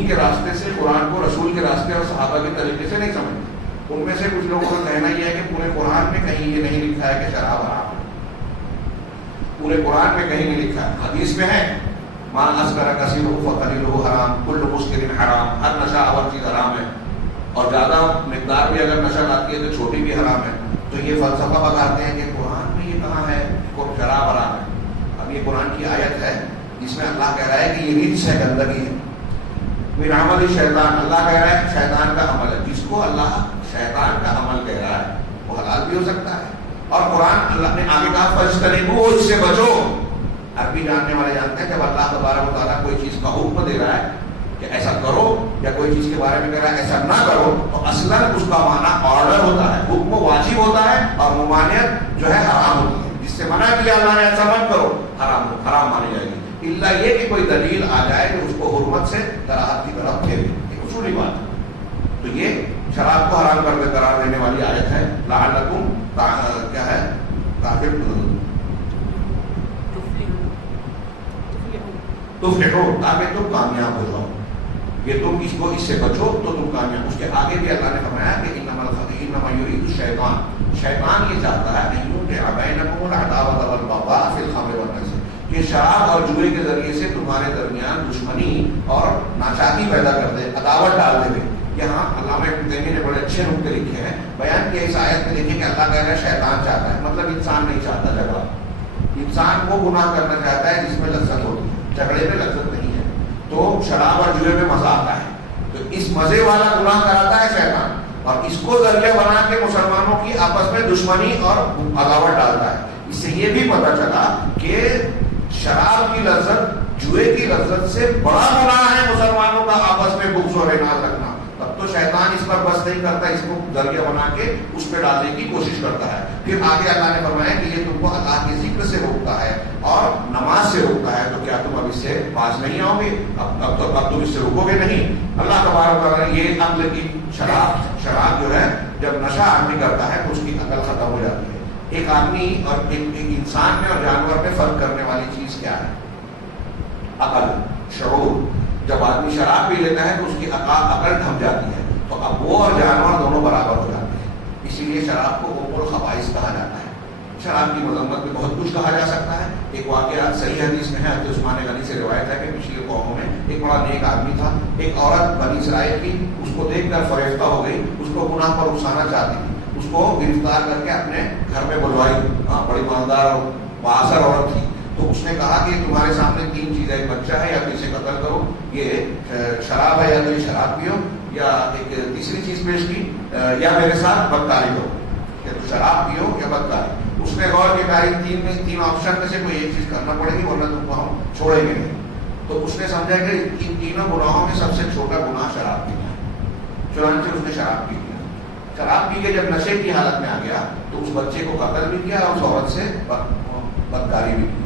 کے راستے سے، قرآن کو رسول کے راستے اور صحابہ کے طریقے سے نہیں سمجھتے. ان میں سے کچھ لوگوں کا کہنا یہ ہے کہ پورے قرآن میں کہیں یہ نہیں لکھا ہے کہ شراب حرام ہے. پورے قرآن میں کہیں نہیں لکھا ہے. حدیث میں ہے ما اسکر کثیرہ فقلیلہ حرام، کل مسکر حرام، ہر نشہ آور چیز حرام ہے، اور زیادہ مقدار بھی اگر نشہ لاتی ہے تو چھوٹی بھی حرام ہے. تو یہ فلسفہ بتاتے ہیں کہ قرآن میں یہ کہاں ہے شراب حرام ہے. اب یہ قرآن کی آیت ہے جس میں اللہ کہہ رہا ہے کہ یہ رجس ہے، گندگی ہے. من عمل شیطان، اللہ کہہ رہا ہے شیطان کا عمل ہے. جس کو اللہ شیطان کا عمل کہہ رہا ہے وہ حلال بھی ہو سکتا ہے. اور قرآن اللہ نے آگے کہا فاجتنبوہ، اس سے بچو. عربی جاننے والے جانتے ہیں کہ اللہ تبارک و تعالیٰ کوئی چیز کا حکم دے رہا ہے کہ ایسا کرو، یا کوئی چیز کے بارے میں کہہ رہا ہے ایسا نہ کرو، تو اصلاً اس کا معنی آرڈر ہوتا ہے، حکم واجب ہوتا ہے، اور ممانعت جو ہے حرام ہوتی ہے. جس سے منع کیا اللہ نے ایسا مت کرو، حرام مانی جائے گی. اللہ یہ کہ کوئی دلیل آ جائے کہ اس کو حرمت سے کراہت کی طرف پھیرے. یہ اصولی بات ہے. تو یہ شراب کو حرام قرار دینے والی آیت ہے لعلکم کیا ہے تفلحون، تاکہ تم کامیاب ہو جاؤ، کہ تم اس سے بچو تو تم کامیاب۔ اس کے آگے بھی اللہ نے فرمایا کہ انما یرید الشیطان، شیطان یہ چاہتا ہے ان یوقع بینکم العداوۃ والبغضاء فی الخمر والمیسر، کہ شراب اور جوئے کے ذریعے سے تمہارے درمیان دشمنی اور ناچاکی پیدا کر دے، عداوت ڈال دے۔ یہاں علامہ ابن تیمیہ نے بڑے اچھے نقطے لکھے ہیں، بیان کیا اس آیت میں دیکھیں کہ اللہ کہہ رہا ہے شیطان چاہتا ہے، مطلب انسان نہیں چاہتا جھگڑا، انسان وہ گناہ کرنا چاہتا ہے جس میں لذت ہوتی ہے، جھگڑے میں لذت نہیں ہے۔ تو شراب اور جوئے میں مزہ آتا ہے، تو اس مزے والا گناہ کراتا ہے شیطان، اور اس کو ذریعہ بنا کے مسلمانوں کی آپس میں دشمنی اور عداوت ڈالتا ہے۔ اس سے یہ بھی پتہ چلا کہ شراب کی لذت جوئے کی لذت سے بڑا گناہ ہے مسلمانوں کا آپس میں بغض اور اناد رکھنا۔ تب تو شیطان اس پر بس نہیں کرتا، اس کو ذریعہ بنا کے اس پہ ڈالنے کی کوشش کرتا ہے۔ پھر آگے اللہ نے فرمایا کہ یہ تم کو اللہ کے ذکر سے روکتا ہے اور نماز سے روکتا ہے، تو کیا تم اب اس سے باز نہیں آؤ گے؟ اب تم اس سے رکو گے نہیں۔ اللہ تبارک و تعالیٰ یہ عقل کی شراب جو ہے جب نشہ آدمی کرتا ہے تو اس کی عقل ختم ہو جاتی ہے۔ ایک آدمی اور ایک انسان میں اور جانور میں فرق کرنے والی چیز کیا ہے؟ عقل، شعور۔ جب آدمی شراب پی لیتا ہے تو اس کی عقل تھم جاتی ہے، تو اب وہ اور جانور دونوں برابر ہو جاتے ہیں۔ اسی لیے شراب کو ام الخبائث کہا جاتا ہے۔ شراب کی مذمت میں بہت کچھ کہا جا سکتا ہے۔ ایک واقعہ صحیح حدیث میں ہے، حضرت عثمان غنی سے روایت ہے کہ پچھلی قوموں میں ایک بڑا نیک آدمی تھا، ایک عورت بنی اسرائیل کی اس کو دیکھ کر فریفتہ ہو گئی، اس کو گناہ پر اکسانا چاہتی تھی، اس کو گرفتار کر کے اپنے گھر میں بلوائی۔ بڑی مالدار اور بااثر عورت تھی، تو اس نے کہا کہ تمہارے سامنے تین چیزیں، ایک بچہ ہے یا تو اسے قتل کرو، یہ شراب ہے یا تو یہ شراب پیو، یا ایک تیسری چیز پیش کی یا میرے ساتھ بدکاری کرو، یا تو شراب پیو یا بدکاری۔ اس نے غور کیا تین آپشن میں سے کوئی ایک چیز کرنا پڑے گی ورنہ تم کو ہم چھوڑیں گے نہیں۔ تو اس نے سمجھا کہ ان تینوں گناہوں میں سب سے چھوٹا گناہ شراب پینا ہے، چنانچہ اس نے شراب پی لیا۔ شراب پی کے جب نشے کی حالت میں آ گیا تو اس بچے کو قتل بھی کیا اور اس عورت سے بدکاری بھی کی۔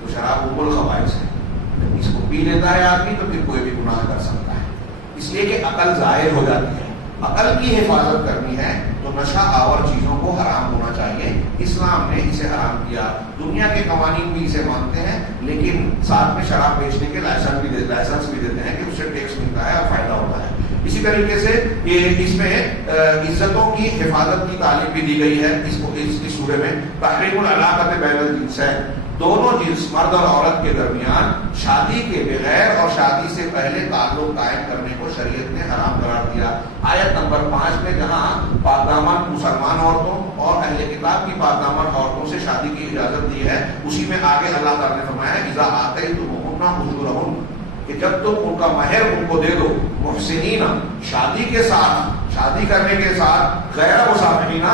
تو شراب ام الخبائث ہے، اس کو پی لیتا ہے آدمی تو پھر کوئی بھی گناہ کر سکتا ہے، اس لیے کہ عقل ظاہر ہو جاتی ہے۔ عقل کی حفاظت کرنی ہے تو نشہ آور چیزوں کو حرام ہونا چاہیے۔ اسلام نے اسے حرام کیا، دنیا کے قوانین بھی اسے مانتے ہیں، لیکن ساتھ میں شراب بیچنے کے لائسنس بھی دیتے ہیں کہ اس سے ٹیکس ملتا ہے اور فائدہ ہوتا ہے۔ اسی طریقے سے یہ اس میں عزتوں کی حفاظت کی تعلیم بھی دی گئی ہے اس سورے میں۔ تحریم العلاقۃ بین الجنسین، دونوں جنس مرد اور عورت کے درمیان شادی کے بغیر اور شادی سے پہلے تعلق قائم کرنے کو شریعت نے حرام قرار دیا۔ آیت نمبر 5 میں جہاں پاکدامن مسلمان عورتوں اور اہل کتاب کی پاکدامن عورتوں سے شادی کی اجازت دی ہے، اسی میں آگے اللہ تعالیٰ نے فرمایا اذا آتیتموہن اجورہن، کہ جب تم ان کا مہر ان کو دے دو، محسنین، شادی کے ساتھ، شادی کرنے کے ساتھ، غیر مسافرین،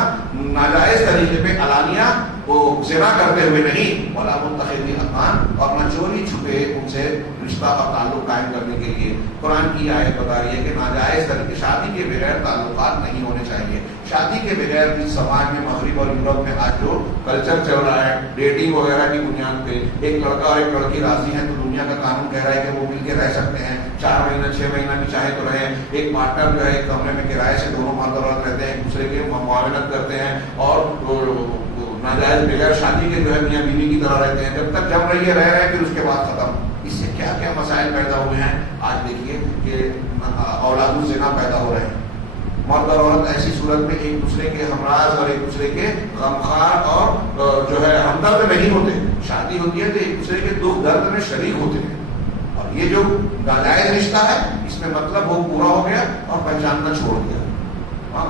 ناجائز طریقے پہ علانیہ وہ زنا کرتے ہوئے نہیں، ولا متخذی اخدان، اور نہ چوری چھپے ان سے رشتہ اور تعلق قائم کرنے کے لیے۔ قرآن کی آیت بتا رہی ہے کہ ناجائز طریقے، شادی کے بغیر تعلقات نہیں ہونے چاہیے۔ شادی کے بغیر اس سماج میں مغرب اور یورپ میں آج جو کلچر چل رہا ہے ڈیٹنگ وغیرہ کی بنیاد پہ، ایک لڑکا اور ایک لڑکی راضی ہیں تو دنیا کا قانون کہہ رہا ہے کہ وہ مل کے رہ سکتے ہیں، 4 مہینہ 6 مہینہ بھی چاہے تو رہیں، ایک پارٹنر جو ہے ایک کمرے میں کرائے سے دونوں مرد عورت رہتے ہیں، ایک دوسرے کے معاونت کرتے ہیں اور ناجائز بغیر شادی کے جو ہے میاں بیوی کی طرح رہتے ہیں، جب تک جم رہی ہے رہ رہے پھر اس کے بعد ختم۔ اس سے کیا کیا مسائل پیدا ہوئے ہیں آج دیکھیے کہ اولاد الزنا پیدا ہو رہے ہیں۔ مرد اور عورت ایسی صورت میں ایک دوسرے کے ہمراز اور ایک دوسرے کے غمخوار اور جو ہے ہمدرد نہیں ہوتے، شادی ہوتی ہے تو ایک دوسرے کے دکھ درد میں شریک ہوتے ہیں، اور یہ جو ناجائز رشتہ ہے اس میں مطلب وہ پورا ہو گیا اور پہچاننا چھوڑ دیا۔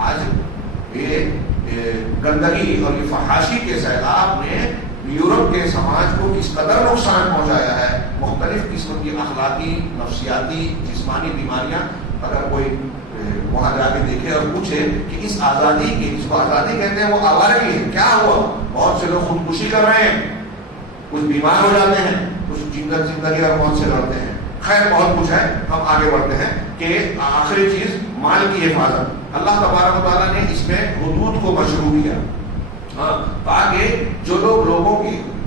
آج یہ گندگی اور یہ فحاشی کے سیلاب نے یورپ کے سماج کو کس قدر نقصان پہنچایا ہے، مختلف قسم کی اخلاقی، نفسیاتی، جسمانی بیماریاں۔ اگر کوئی وہاں جا کے دیکھے اور پوچھے کہ اس آزادی کی، اس کو آزادی کہتے ہیں، وہ آوارگی ہے، کیا ہوا؟ بہت سے لوگ خودکشی کر رہے ہیں، کچھ بیمار ہو جاتے ہیں، کچھ زندگی اور موت سے لڑتے ہیں، خیر بہت کچھ ہے۔ ہم آگے بڑھتے ہیں کہ آخری چیز مال کی حفاظت۔ اللہ تبارک و تعالیٰ نے اس میں حدود کو مشروع کیا تاکہ جو لوگ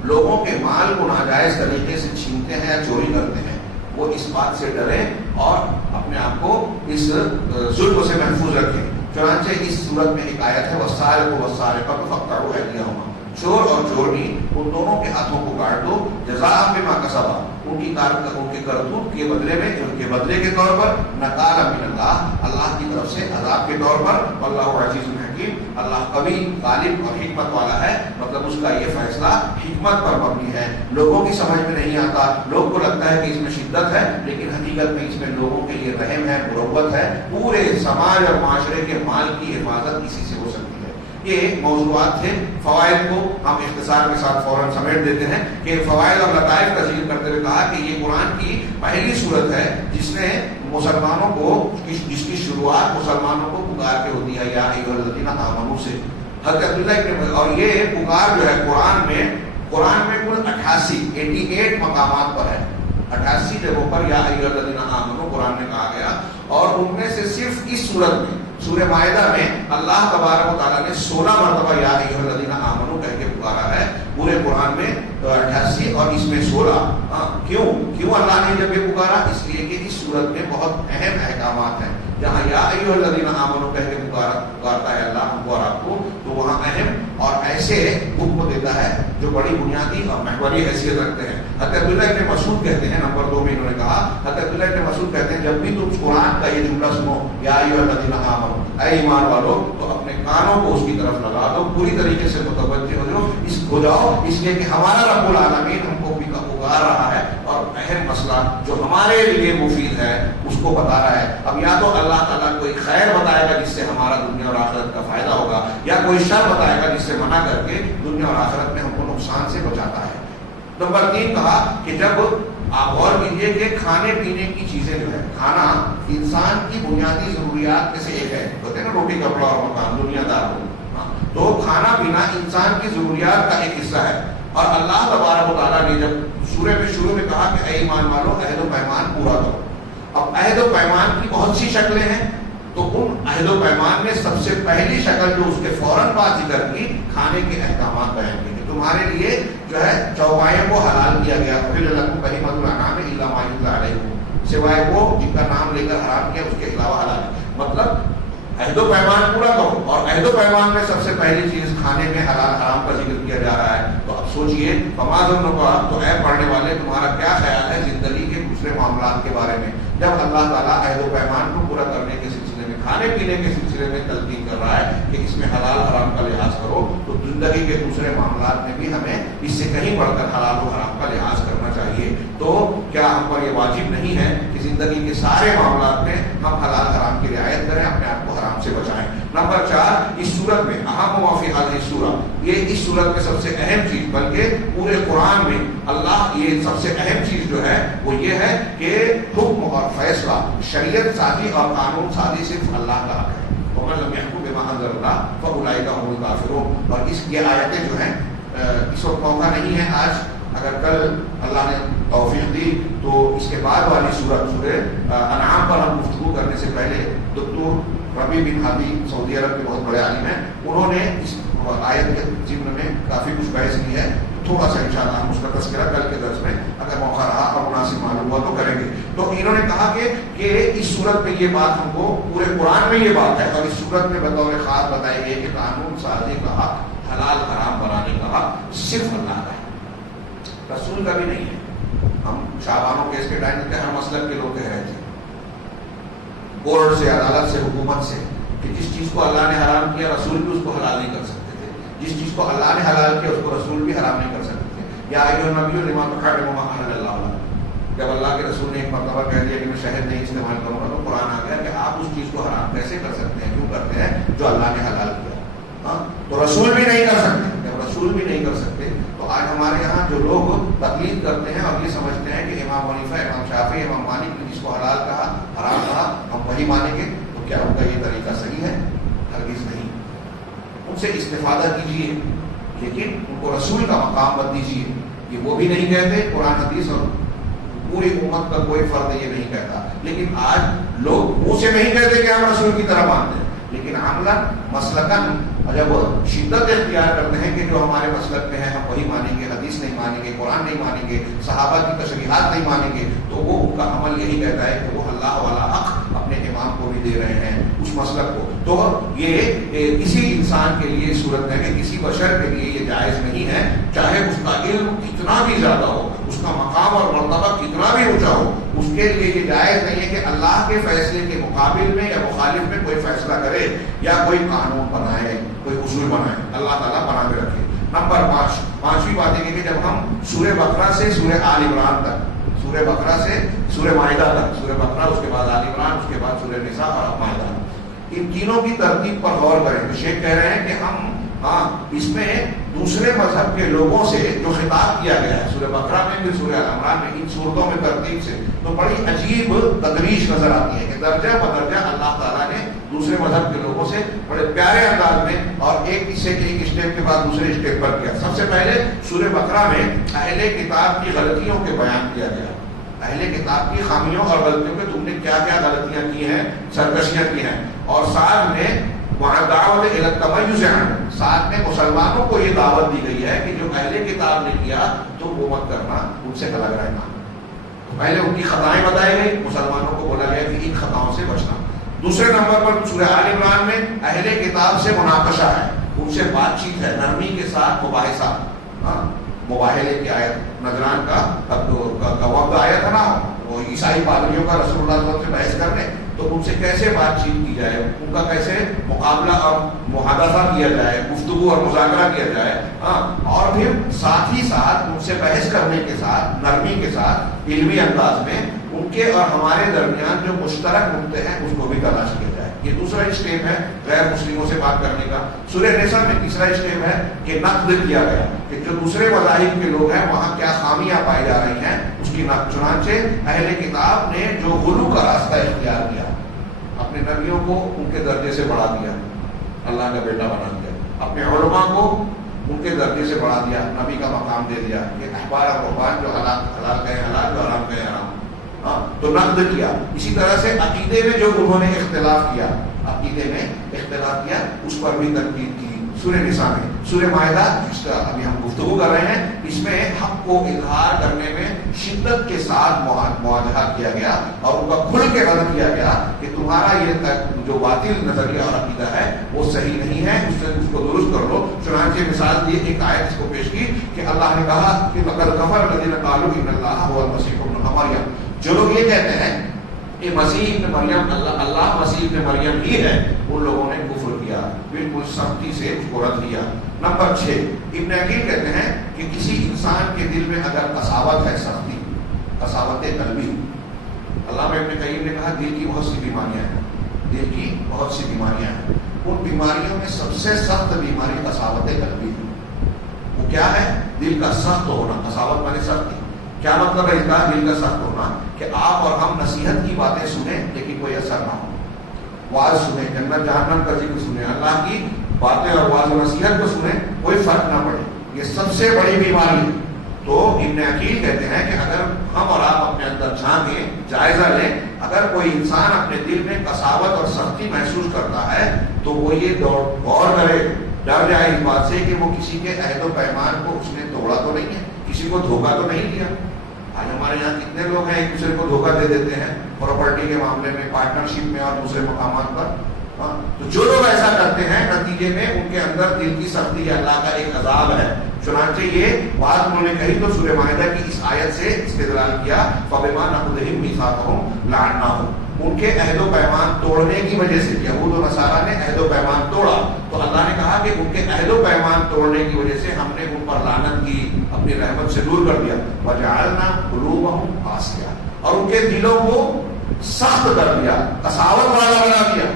لوگوں کے مال کو ناجائز طریقے سے چھینتے ہیں یا چوری کرتے ہیں وہ اس بات سے ڈرے اور اپنے آپ کو اس ظلم سے محفوظ رکھیں. چنانچہ اس صورت میں ایک آیت ہے والسارق والسارقۃ فاقطعوا ایدیہما، چور اور چورنی ان دونوں کے ہاتھوں کو کاٹ دو، جزاء بما کسبا، ان کے کرتوت کے بدلے میں، ان کے بدلے کے طور پر، نکالا من اللہ، اللہ کی طرف سے عذاب کے طور پر. واللہ عزیز حکیم، اللہ قوی غالب اور حکمت والا ہے. مطلب اس کا یہ فیصلہ حکمت پر مبنی ہے. لوگوں کی سمجھ میں نہیں آتا، لوگ کو لگتا ہے کہ اس میں شدت ہے، لیکن حقیقت میں اس میں لوگوں کے لیے رحم ہے، مروت ہے. پورے سماج اور معاشرے کے مال کی حفاظت اسی سے ہو سکتی ہے. یہ موضوعات تھے. فوائد کو ہم اختصار کے ساتھ فوراً سمیٹ دیتے ہیں کہ فوائد اور لطائف کا ذکر کرتے ہوئے کہا کہ یہ قرآن کی پہلی صورت ہے جس نے مسلمانوں کو، جس کی شروعات مسلمانوں کو پکار کے ہوتی ہے یا ایھا الذین آمنوا سے. حضرت عبداللہ اور یہ پکار جو ہے قرآن میں کل 88 مقامات پر ہے. 88 جگہوں پر یا ایھا الذین آمنوا قرآن میں کہا گیا، اور ان میں سے صرف اس صورت میں سورہ مائدہ میں اللہ تبارک و تعالیٰ نے 16 مرتبہ یا ایھا الذین آمنوا کہہ کے پکارا ہے. پورے قرآن میں 88 اور اس میں 16. کیوں اللہ نے جب یہ پکارا؟ اس لیے کہ اس صورت میں بہت اہم احکامات ہیں. جہاں یا ایھا الذین آمنوا کہہ کے پکارتا ہے اللہ ہم کو اور آپ کو، تو وہاں اہم اور ایسے حکم دیتا ہے جو بڑی بنیادی اور محوری حیثیت رکھتے ہیں. حضرت عبداللہ ابن مسعود کہتے ہیں، نمبر 2 میں انہوں نے کہا، حضرت عبداللہ ابن مسعود کہتے ہیں جب بھی تم قرآن کا یہ جملہ سنو یا ایھا الذین آمنوا، اے ایمان والو، تو اپنے کانوں کو اس کی طرف لگا دو، پوری طریقے سے متوجہ ہو جاؤ، اس لیے کہ ہمارا رب العالمین ہم کو بھی پکار رہا ہے اور اہم مسئلہ جو ہمارے لیے مفید ہے اس کو بتا رہا ہے. اب یا تو اللہ تعالیٰ کوئی خیر بتائے گا جس سے ہمارا دنیا اور آخرت کا فائدہ ہوگا، یا کوئی شر بتائے گا جس سے منع کر کے دنیا اور آخرت میں ہم کو نقصان سے بچاتا ہے. نمبر 3 کہا کہ جب آپ غور کیجیے کہ کھانے پینے کی چیزیں جو ہے، کھانا انسان کی بنیادی ضروریات میں سے ایک ہے. ہوتے ہیں نا روٹی کپڑا اور مکان، دنیا دار ہو، تو کھانا پینا انسان کی ضروریات کا ایک حصہ ہے. اور اللہ تبارک و تعالیٰ نے جب سورہ میں شروع میں کہا کہ اے ایمان والو عہد و پیمان پورا کرو. اب عہد و پیمان کی بہت سی شکلیں ہیں، تو ان عہد و پیمان میں سب سے پہلی شکل جو اس کے فوراً بعد ذکر کی، کھانے کے احکامات بیان کیے. تمہارے لیے جو ہے چوپایوں کو حلال کیا گیا، بہیمۃ الانعام الا ما یتلی علیکم، سوائے وہ جن کا نام لے کر حرام کیا اس کے علاوہ حلال ہے. مطلب عہد و پیمان پورا کرو، اور عہد و پیمان میں سب سے پہلی چیز کھانے میں حلال حرام کا ذکر کیا جا رہا ہے. تو اب سوچئے تو اے پڑھنے والے تمہارا کیا خیال ہے زندگی کے دوسرے معاملات کے بارے میں؟ جب اللہ تعالیٰ عہد و پیمان کو پورا کرنے کے سلسلے میں، کھانے پینے کے سلسلے میں تلقین کر رہا ہے کہ اس میں حلال حرام کا لحاظ کرو، تو زندگی کے دوسرے معاملات میں بھی ہمیں اس سے کہیں بڑھ کر حلال و حرام کا لحاظ کرنا چاہیے. تو کیا ہم پر یہ واجب نہیں ہے کہ زندگی کے سارے معاملات میں ہم حلال حرام کی رعایت کریں، اپنے آپ کو حرام سے بچائیں؟ نمبر 4 اس صورت میں اہم ما فی ہذہ السورہ، یہ اس صورت میں سب سے اہم چیز، بلکہ پورے قرآن میں اللہ یہ سب سے اہم چیز جو ہے وہ یہ ہے کہ حکم اور فیصلہ، شریعت سازی اور قانون سازی صرف اللہ کا حق ہے. ومن لم يحكم بما انزل الله فاولئک هم الکافرون. اور اس یہ آیتیں جو ہیں اس وقت موقع نہیں ہے آج، اگر کل اللہ نے توفیق دی تو اس کے بعد والی سورہ انعام پر ہم گفتگو کرنے سے پہلے دکتور ربیع بن ہادی سعودی عرب کے بہت بڑے عالم ہیں، انہوں نے اس آیت کے ضمن میں کافی کچھ بحث کی ہے. تھوڑا سا انشاءاللہ ہم اس کا تذکرہ کل کے درس میں اگر موقع رہا اور مناسب معلوم ہوا تو کریں گے. تو انہوں نے کہا کہ اس صورت میں یہ بات ہم کو پورے قرآن میں یہ بات ہے، اور اس صورت میں بطور خاص بتائی گئی کہ قانون سازی کا حق، حلال حرام بنانے کا حق صرف اللہ کا ہے، رسول کا بھی نہیں ہے. ہم شاہبانوں کیس کے ٹائم میں ہر مسلک کے لوگ کہہ رہے تھے، کورٹ سے، عدالت سے، حکومت سے، کہ جس چیز کو اللہ نے حرام کیا رسول بھی اس کو حلال نہیں کر سکتے تھے، جس چیز کو اللہ نے حلال کیا اس کو رسول بھی حرام نہیں کر سکتے تھے. یا ایھا النبی لما تحرم ما احل اللہ لک، جب اللہ کے رسول نے ایک مرتبہ کہہ دیا کہ میں شہد نہیں استعمال کروں گا، تو قرآن آ گیا کہ آپ اس چیز کو حرام کیسے کر سکتے ہیں، کیوں کرتے ہیں جو اللہ نے حلال کیا. تو رسول بھی نہیں کر سکتے. جب رسول بھی نہیں کر سکتے تو آج ہمارے یہاں جو لوگ تقلید کرتے ہیں اور یہ سمجھتے ہیں کہ امام حنیفہ، امام شافعی، امام مالک نے جس کو حلال کہا، حرام کہا، ہم وہی مانیں گے، تو کیا ان کا یہ طریقہ صحیح ہے؟ ہرگز نہیں. ان سے استفادہ کیجیے، لیکن ان کو رسول کا مقام مت دیجیے. یہ وہ بھی نہیں کہتے، قرآن حدیث اور پوری امت کا کوئی فرد یہ نہیں کہتا. لیکن آج لوگ منہ سے نہیں کہتے کہ ہم رسول کی طرح مانتے ہیں، لیکن عملاً مسلکاً اور جب وہ شدت اختیار کرتے ہیں کہ جو ہمارے مسلک میں ہے ہم وہی مانیں گے، حدیث نہیں مانیں گے، قرآن نہیں مانیں گے، صحابہ کی تشریحات نہیں مانیں گے، تو وہ ان کا عمل یہی کہتا ہے کہ وہ اللہ والا حق اپنے امام کو بھی دے رہے ہیں اس مسلک کو. تو یہ کسی انسان کے لیے صورت ہے کہ کسی بشر کے لیے یہ جائز نہیں ہے، چاہے اس کا علم کتنا بھی زیادہ ہو، اس کا مقام اور مرتبہ کتنا بھی اونچا ہو، اس کے لیے یہ جائز نہیں ہے کہ اللہ کے فیصلے کے مقابل میں یا مخالف میں کوئی فیصلہ کرے یا کوئی قانون بنائے، کوئی اصول بنائے. اللہ تعالیٰ بنا کے رکھے. نمبر 5، پانچویں بات یہ کہ جب ہم سورہ بقرہ سے سورہ آل عمران تک، سورہ بقرہ سے سورہ مائدہ تک، سورہ بقرہ اس کے بعد آل عمران اس کے بعد سورہ نساء اور مائدہ، ان تینوں کی ترتیب پر غور کریں تو شیخ کہہ رہے ہیں کہ ہم اس میں دوسرے مذہب کے لوگوں سے جو خطاب کیا گیا ہے سورہ بقرہ میں پھر سورہ آل عمران میں، ان صورتوں میں ترتیب سے تو بڑی عجیب تدریج نظر آتی ہے کہ درجہ بدرجہ اللہ تعالیٰ نے دوسرے مذہب کے لوگوں سے بڑے پیارے انداز میں اور ایک اسٹیپ کے بعد دوسرے اسٹیپ پر کیا. سب سے پہلے سورہ بقرہ میں اہل کتاب کی غلطیوں کے بیان کیا گیا، اہل کتاب کی خامیوں اور غلطیوں میں تم نے کیا کیا غلطیاں کی ہیں، سرکشیاں کی ہیں، اور ساتھ میں دعوت الی التمیز عنہ، ساتھ میں مسلمانوں کو یہ دعوت دی گئی ہے کہ جو اہل کتاب نے کیا تو وہ مت کرنا، ان سے الگ رہنا. پہلے ان کی خطائیں بتائی گئی، مسلمانوں کو بولا گیا کہ ان خطاؤں سے بچنا. دوسرے نمبر پر سورہ آل عمران میں اہل کتاب سے مناقشہ ہے، ان سے بات چیت ہے، نرمی کے ساتھ مباحثہ. مباحلے کی آیت، نجران کا وقت آیا تھا نا، وہ عیسائی پادریوں کا رسول اللہ صلی اللہ علیہ وسلم سے بحث کرنے، تو ان سے کیسے بات چیت کی جائے، ان کا کیسے مقابلہ اور محادثہ کیا جائے، گفتگو اور مذاکرہ کیا جائے. اور پھر ساتھ ہی ساتھ ان سے بحث کرنے کے ساتھ نرمی کے ساتھ علمی انداز میں ان کے اور ہمارے درمیان جو مشترک نقطے ہیں اس کو بھی تلاش کیا جائے. یہ دوسرا اسٹیپ ہے غیر مسلموں سے بات کرنے کا. سورہ نساء میں تیسرا اسٹیپ ہے کہ نقد کیا گیا کہ جو دوسرے مذاہب کے لوگ ہیں وہاں کیا خامیاں پائی جا رہی ہیں اس کی نقد. چنانچہ اہل کتاب نے جو غلو کا راستہ اختیار کیا، اپنے نبیوں کو ان کے درجے سے بڑھا دیا، اللہ کا بیٹا بنا دیا، اپنے علماء کو ان کے درجے سے بڑھا دیا، نبی کا مقام دے دیا کہ احبار اور رہبان جو حلال کہیں حلال، جو حرام کہیں حرام، تو نقد کیا. اسی طرح سے عقیدے میں جو انہوں نے اختلاف کیا، عقیدے میں اختلاف کیا اس پر بھی تنقید کی. سورہ نساء میں. سورہ مائدہ جس کا ابھی ہم گفتگو کر رہے ہیں، اس میں حق کو اظہار کرنے میں شدت کے ساتھ مواجہہ کیا گیا اور ان کا کھل کے رد کیا گیا کہ تمہارا یہ جو باطل نظریہ اور عقیدہ ہے وہ صحیح نہیں ہے، اس کو درست کر لو. چنانچہ مثال دی ایک آیت اس کو پیش کی کہ اللہ نے کہا کہ لقد کفر الذین قالوا ان اللہ هو المسیح ابن مریم. جو لوگ یہ کہتے ہیں کہ مسیح ابن مریم اللہ مسیح ابن مریم ہی ہے، ان لوگوں نے کفر کیا، بالکل سختی سے اس کو رد کیا. نمبر 6، ابن عقیل کہتے ہیں کہ کسی انسان کے دل میں اگر قساوت ہے، سختی، قساوت قلبی، علامہ ابن قیم نے کہا دل کی بہت سی بیماریاں ہیں، دل کی بہت سی بیماریاں ہیں، ان بیماریوں میں سب سے سخت بیماری قساوت قلبی ہے. وہ کیا ہے؟ دل کا سخت ہونا. قساوت میں نے سختی کیا مطلب ہے؟ اس کا دل کا سخت ہونا کہ آپ اور ہم نصیحت کی باتیں سنیں لیکن کوئی اثر نہ ہو، واز سنیں، جنت جہنم کا ذکر سنیں، اللہ کی باتیں اور واز و نصیحت کو سنیں، کوئی فرق نہ پڑے. یہ سب سے بڑی بیماری ہے. تو ابن عقیل کہتے ہیں کہ اگر ہم اور آپ اپنے اندر جھانکیں، جائزہ لیں، اگر کوئی انسان اپنے دل میں قساوت اور سختی محسوس کرتا ہے تو وہ یہ غور کرے، ڈر جائے اس بات سے کہ وہ کسی کے عہد و پیمان کو اس نے توڑا تو نہیں ہے، کسی کو دھوکہ تو نہیں دیا. آج ہمارے یہاں کتنے لوگ ہیں ایک دوسرے کو دھوکہ دے دیتے ہیں پراپرٹی کے معاملے میں، پارٹنرشپ میں اور دوسرے مقامات پر. تو جو لوگ ایسا کرتے ہیں نتیجے میں ان کے اندر دل کی سختی یا اللہ کا ایک عذاب ہے. چنانچہ یہ بات انہوں نے کہی تو سورہ مائدہ کی اس آیت سے استدلال کیا فَبِمَا نَقْضِهِمْ مِيثَاقَهُمْ لَعَنَّاهُمْ. ان کے عہد و پیمان توڑنے کی وجہ سے، یہود و نصارہ نے عہد و پیمان توڑا تو اللہ نے کہا کہ ان کے عہد و پیمان توڑنے کی وجہ سے ہم نے ان پر لعنت کی، اپنی رحمت سے دور کر دیا. وَجَعَلْنَا قُلُوبَهُمْ قَاسِيَةً، اور ان کے دلوں کو سخت کر دیا، قساوت والا بنا دیا.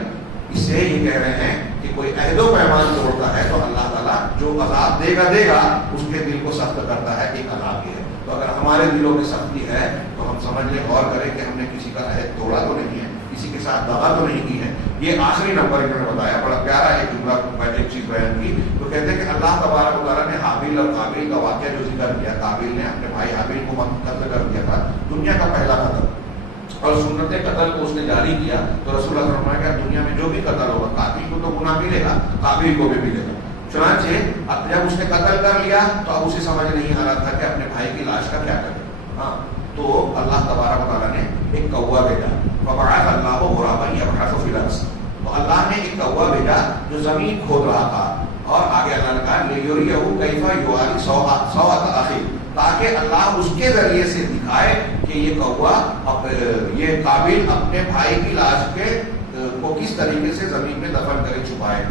اس سے یہ کہہ رہے ہیں کہ کوئی عہد و پیمان توڑتا ہے تو اللہ تعالیٰ جو عذاب دے گا اس کے دل کو سخت کرتا ہے، ایک عذاب یہ ہے. تو اگر ہمارے دلوں میں سختی ہے تو ہم سمجھ لیں، غور کریں کہ ہم نے کسی کا عہد توڑا تو نہیں ہے، کسی کے ساتھ دغا تو نہیں کی ہے. یہ آخری نمبر انہوں نے بتایا، بڑا پیارا ایک جملہ، ایک چیز بیان کی. تو کہتے ہیں کہ اللہ تبارک و تعالیٰ نے حابیل اور قابیل کا واقعہ جو ذکر کیا، قابیل نے اپنے بھائی حابیل کو قتل کر دیا تھا، دنیا کا پہلا قتل، اور سنت قتل کو اس نے جاری کیا تو رسول اللہ صلی اللہ علیہ وسلم نے فرمایا کہ دنیا میں جو بھی قتل ہوگا قاتل کو تو گناہ ملے گا، قابل کو بھی ملے گا۔ چنانچہ اب جب اس نے قتل کر لیا تو اب اسے سمجھ نہیں آ رہا تھا کہ اپنے بھائی کی لاش کا کیا کرے۔ ہاں تو اللہ تبارک و تعالیٰ نے ایک کوہ بھیجا، فبعث اللہ غرابا یبحث فی الارض، تو اللہ نے ایک کوہ بھیجا جو زمین کھود رہا تھا، اور آگے اللہ نے کہا لیریہ کیف یواری سوءۃ اخیہ، تاکہ اللہ اس کے ذریعے سے دکھائے کہ یہ کوہ یہ قابل اپنے بھائی کی لاش کے کو کس طریقے سے زمین میں دفن کرے چھپائے،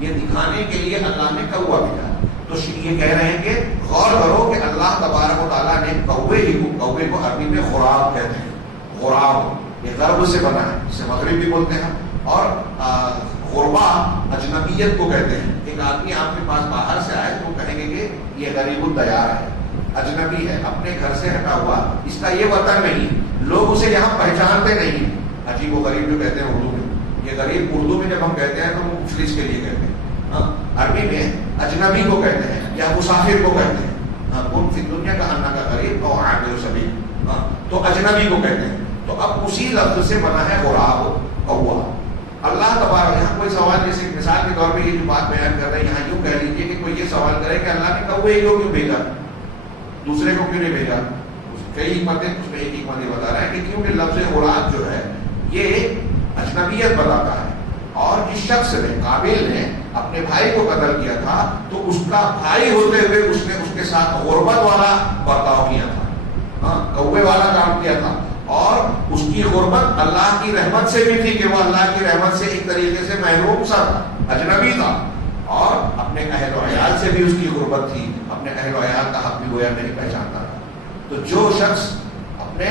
یہ دکھانے کے لیے اللہ نے کوہ بھیجا۔ تو یہ کہہ رہے ہیں کہ غور کرو کہ اللہ تبارک و تعالیٰ نے کوے کو عربی میں غراب کہتے ہیں، غراب یہ غرب سے بنا ہے، جسے مغرب بھی بولتے ہیں، اور غربا اجنبیت کو کہتے ہیں۔ ایک آدمی آپ کے پاس باہر سے آئے تو کہیں گے کہ یہ غریب الدیار ہے، اجنبی ہے، اپنے گھر سے ہٹا ہوا، اس کا یہ وطن نہیں، لوگ اسے یہاں پہچانتے نہیں۔ عجیب و غریب جو کہتے ہیں اردو میں، یہ غریب اردو میں جب ہم کہتے ہیں تو وہ مفلس کے لیے کہتے ہیں، عربی میں اجنبی کو کہتے ہیں یا مسافر کو کہتے ہیں، کن فی دنیا کا انا کا غریب اور عابر سبیل، تو اجنبی کو کہتے ہیں۔ تو اب اسی لفظ سے بنا ہے غراب، کوہ۔ اللہ تبارک، یہاں کوئی سوال جیسے مثال کے طور پہ یہ جو بات بیان کر رہے ہیں، یہاں یوں کہہ لیجیے کہ کوئی یہ سوال کرے کہ اللہ نے کوے کو کیوں بھیجا، دوسرے کو کیوں نہیں بھیجا؟ کئی حکمتیں، اس میں ایک حکمت یہ بتا رہا ہے کہ کیونکہ لفظ غراب جو ہے یہ اجنبیت بتاتا ہے، اور جس شخص نے قابل نے اپنے بھائی کو قتل کیا تھا تو اس کا بھائی ہوتے ہوئے اس نے اس کے ساتھ غربت والا برتاؤ کیا تھا، کوے والا کام کیا تھا، اور اس کی غربت اللہ کی رحمت سے بھی تھی کہ وہ اللہ کی رحمت سے ایک طریقے سے محروم سا تھا، اجنبی تھا، اور اپنے اہل و عیال سے بھی اس کی غربت تھی، اپنے اہل و عیال کا حق بھی گویا نہیں پہچانتا تھا۔ تو جو شخص اپنے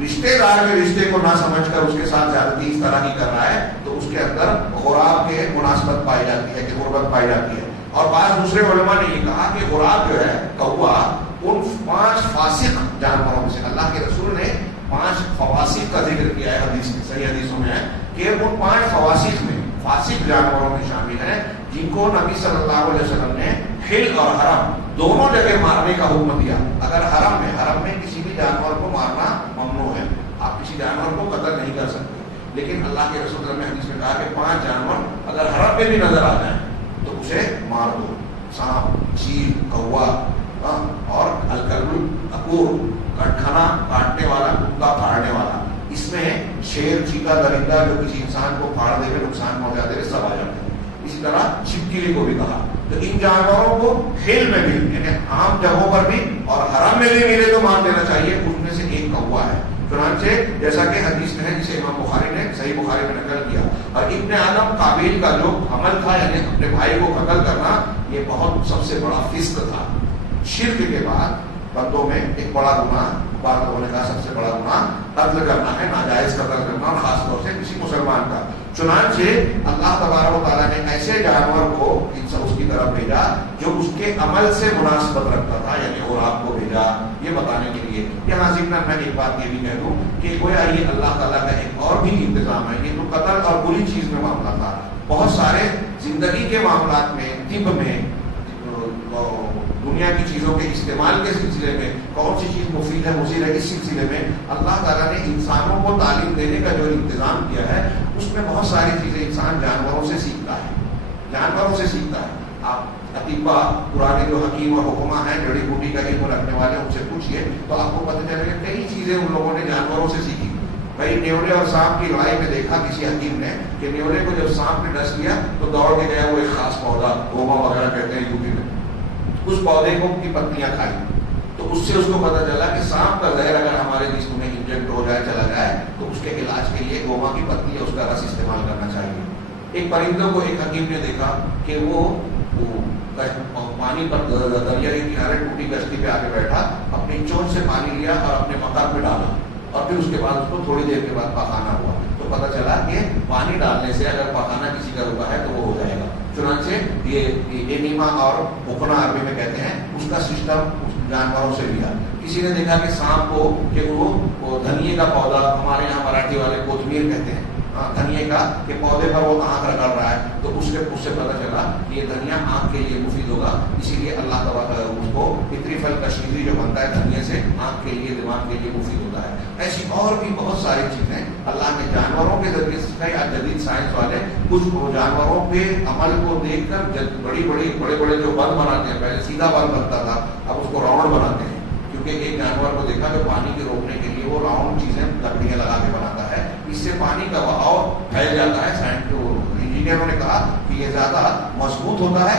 رشتے دار کے رشتے کو نہ سمجھ کر اس کے ساتھ زیادتی اس طرح کی کر رہا ہے تو اس کے اندر غراب کے مناسبت پائی جاتی ہے، کہ غربت پائی جاتی ہے۔ اور بعض دوسرے علماء نے یہ کہا کہ غراب جو ہے کوہ ان 5 فاسق جانوروں میں سے، اللہ کے رسول نے 5 فواسق کا ذکر کیا ہے حدیث میں، صحیح حدیثوں میں ہے کہ ان 5 فواسق میں، فاسق جانوروں میں شامل ہیں جن کو نبی صلی اللہ علیہ وسلم نے حل اور حرم دونوں جگہ مارنے کا حکم دیا۔ اگر حرم میں کسی بھی جانور کو مارنا ممنوع ہے، آپ کسی جانور کو قتل نہیں کر سکتے، لیکن اللہ کے رسول نے حدیث میں کہا کہ 5 جانور اگر حرم میں بھی نظر آ جائیں تو اسے مار دو، سانپ، چیل، کوا، اور الکلب العقور، کھانا کاٹنے والا، کتا پھاڑنے والا، اس میں شیر، چیتا، درندہ جو کسی انسان کو پھاڑ دے گا، نقصان پہنچا دے گا، سب آ جاتے ہیں۔ اسی طرح چھپکلی کو بھی کہا۔ تو ان جانوروں کو حل میں بھی، یعنی عام جگہوں پر بھی اور حرم میں بھی ملے تو مار دینا چاہیے، اس میں سے ایک کوا ہے۔ چنانچہ جیسا کہ حدیث میں ہے جسے امام بخاری نے صحیح بخاری میں نقل کیا، اور ابن آدم قابیل کا جو عمل تھا یعنی اپنے بھائی کو قتل کرنا، یہ بہت سب سے بڑا فسق تھا۔ شرک کے بعد بندوں میں ایک بڑا گناہ، بعض لوگوں نے کہا سب سے بڑا گناہ قتل کرنا ہے، ناجائز قتل کرنا، اور خاص طور سے کسی مسلمان کا۔ چنانچہ اللہ تبارک و تعالیٰ نے ایسے جانور کو اس کی طرف بھیجا جو اس کے عمل سے مناسبت رکھتا تھا، یعنی غراب کو بھیجا یہ بتانے کے لیے۔ یہاں ضمن میں ایک بات یہ بھی کہہ دوں کہ گویا یہ اللہ تعالیٰ کا ایک اور بھی انتظام ہے۔ یہ تو قتل اور بری چیز میں معاملہ تھا، بہت سارے زندگی کے معاملات میں، طب میں، دنیا کی چیزوں کے استعمال کے سلسلے میں کون سی چیز مفید ہے مضر ہے، اس سلسلے میں اللہ تعالیٰ نے انسانوں کو تعلیم دینے کا جو انتظام کیا ہے اس میں بہت ساری چیزیں انسان جانوروں سے سیکھتا ہے، جانوروں سے سیکھتا ہے۔ آپ اطباء، پرانے جو حکیم اور حکماء ہیں، جڑی بوٹی کا علم رکھنے والے، ان سے پوچھئے تو آپ کو پتہ چلے گا کئی چیزیں ان لوگوں نے جانوروں سے سیکھی۔ بھائی نیولے اور سانپ کی لڑائی میں دیکھا کسی حکیم نے کہ نیولے کو جب سانپ نے ڈس لیا تو دوڑ کے گیا وہ ایک خاص پودا، گوما وغیرہ کہتے ہیں یوپی میں، اس پودے کو کی پتیاں کھائی، تو اس سے اس کو پتہ چلا کہ سانپ کا زہر اگر ہمارے جسم میں انجیکٹ ہو جائے، چلا جائے، تو اس کے علاج کے لیے گوما کی پتی یا اس کا رس استعمال کرنا چاہیے۔ ایک پرندوں کو ایک حکیم نے دیکھا کہ وہ پانی پر دریا کے کنارے ٹوٹی کشتی پہ آ کے بیٹھا، اپنی چونچ سے پانی لیا اور اپنے مکان پہ ڈالا، اور پھر اس کے بعد اس کو تھوڑی دیر کے بعد پاخانہ ہوا، تو پتہ چلا کہ پانی ڈالنے سے اگر پاخانہ کسی کا رکا ہے تو وہ ہو جائے گا۔ چنانچہ یہ اینیما اور بکنا عربی میں کہتے ہیں، اس کا سسٹم جانوروں سے لیا۔ کسی نے دیکھا کہ سانپ کو کہ وہ دھنیے کا پودا، ہمارے یہاں مراٹھی والے کوتمیر کہتے ہیں، دھنیے کا کہ پودے پر وہ آنکھ رگڑ رہا ہے، تو اس سے پتہ چلا کہ یہ دھنیا آنکھ کے لیے مفید ہوگا، اسی لیے اللہ تعالیٰ اس کو فطری پھل کشمیری جو بنتا ہے دھنیے سے، آنکھ کے لیے، دماغ کے لیے مفید ہوتا ہے۔ ایسی اور بھی بہت ساری چیزیں اللہ نے جانوروں کے ذریعے سے یا جدید سائنس والے کچھ جانوروں کے عمل کو دیکھ کر بڑے بڑے جو بند بناتے ہیں، پہلے سیدھا بند بنتا تھا، اب اس کو راؤنڈ بناتے ہیں، کیونکہ ایک جانور کو دیکھا جو پانی کے روکنے کے لیے وہ راؤنڈ چیزیں لکڑیاں لگا کے بناتا ہے، اس سے پانی کا بہاؤ پھیل جاتا ہے۔ انجینئروں نے کہا کہ یہ زیادہ مضبوط ہوتا ہے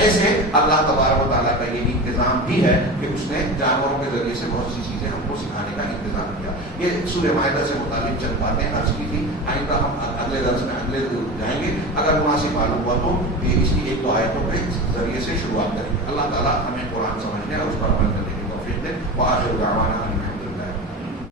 ایسے اللہ تبارک و تعالیٰ کا یہ انتظام بھی ہے کہ اس نے جانوروں کے ذریعے سے بہت سی چیزیں ہم کو سکھانے کا انتظام کیا۔ یہ سورہ مائدہ سے متعلق چند باتیں عرض کی تھی، آئندہ ہم اگلے درس میں اگلے جائیں گے، اگر مناسب معلوم ہوا تو اس کی ایک دو آیتوں کے ذریعے سے شروعات کریں گے۔ اللہ تعالیٰ ہمیں قرآن سمجھنے اور اس پر عمل کرنے کی توفیق دے۔ وآخر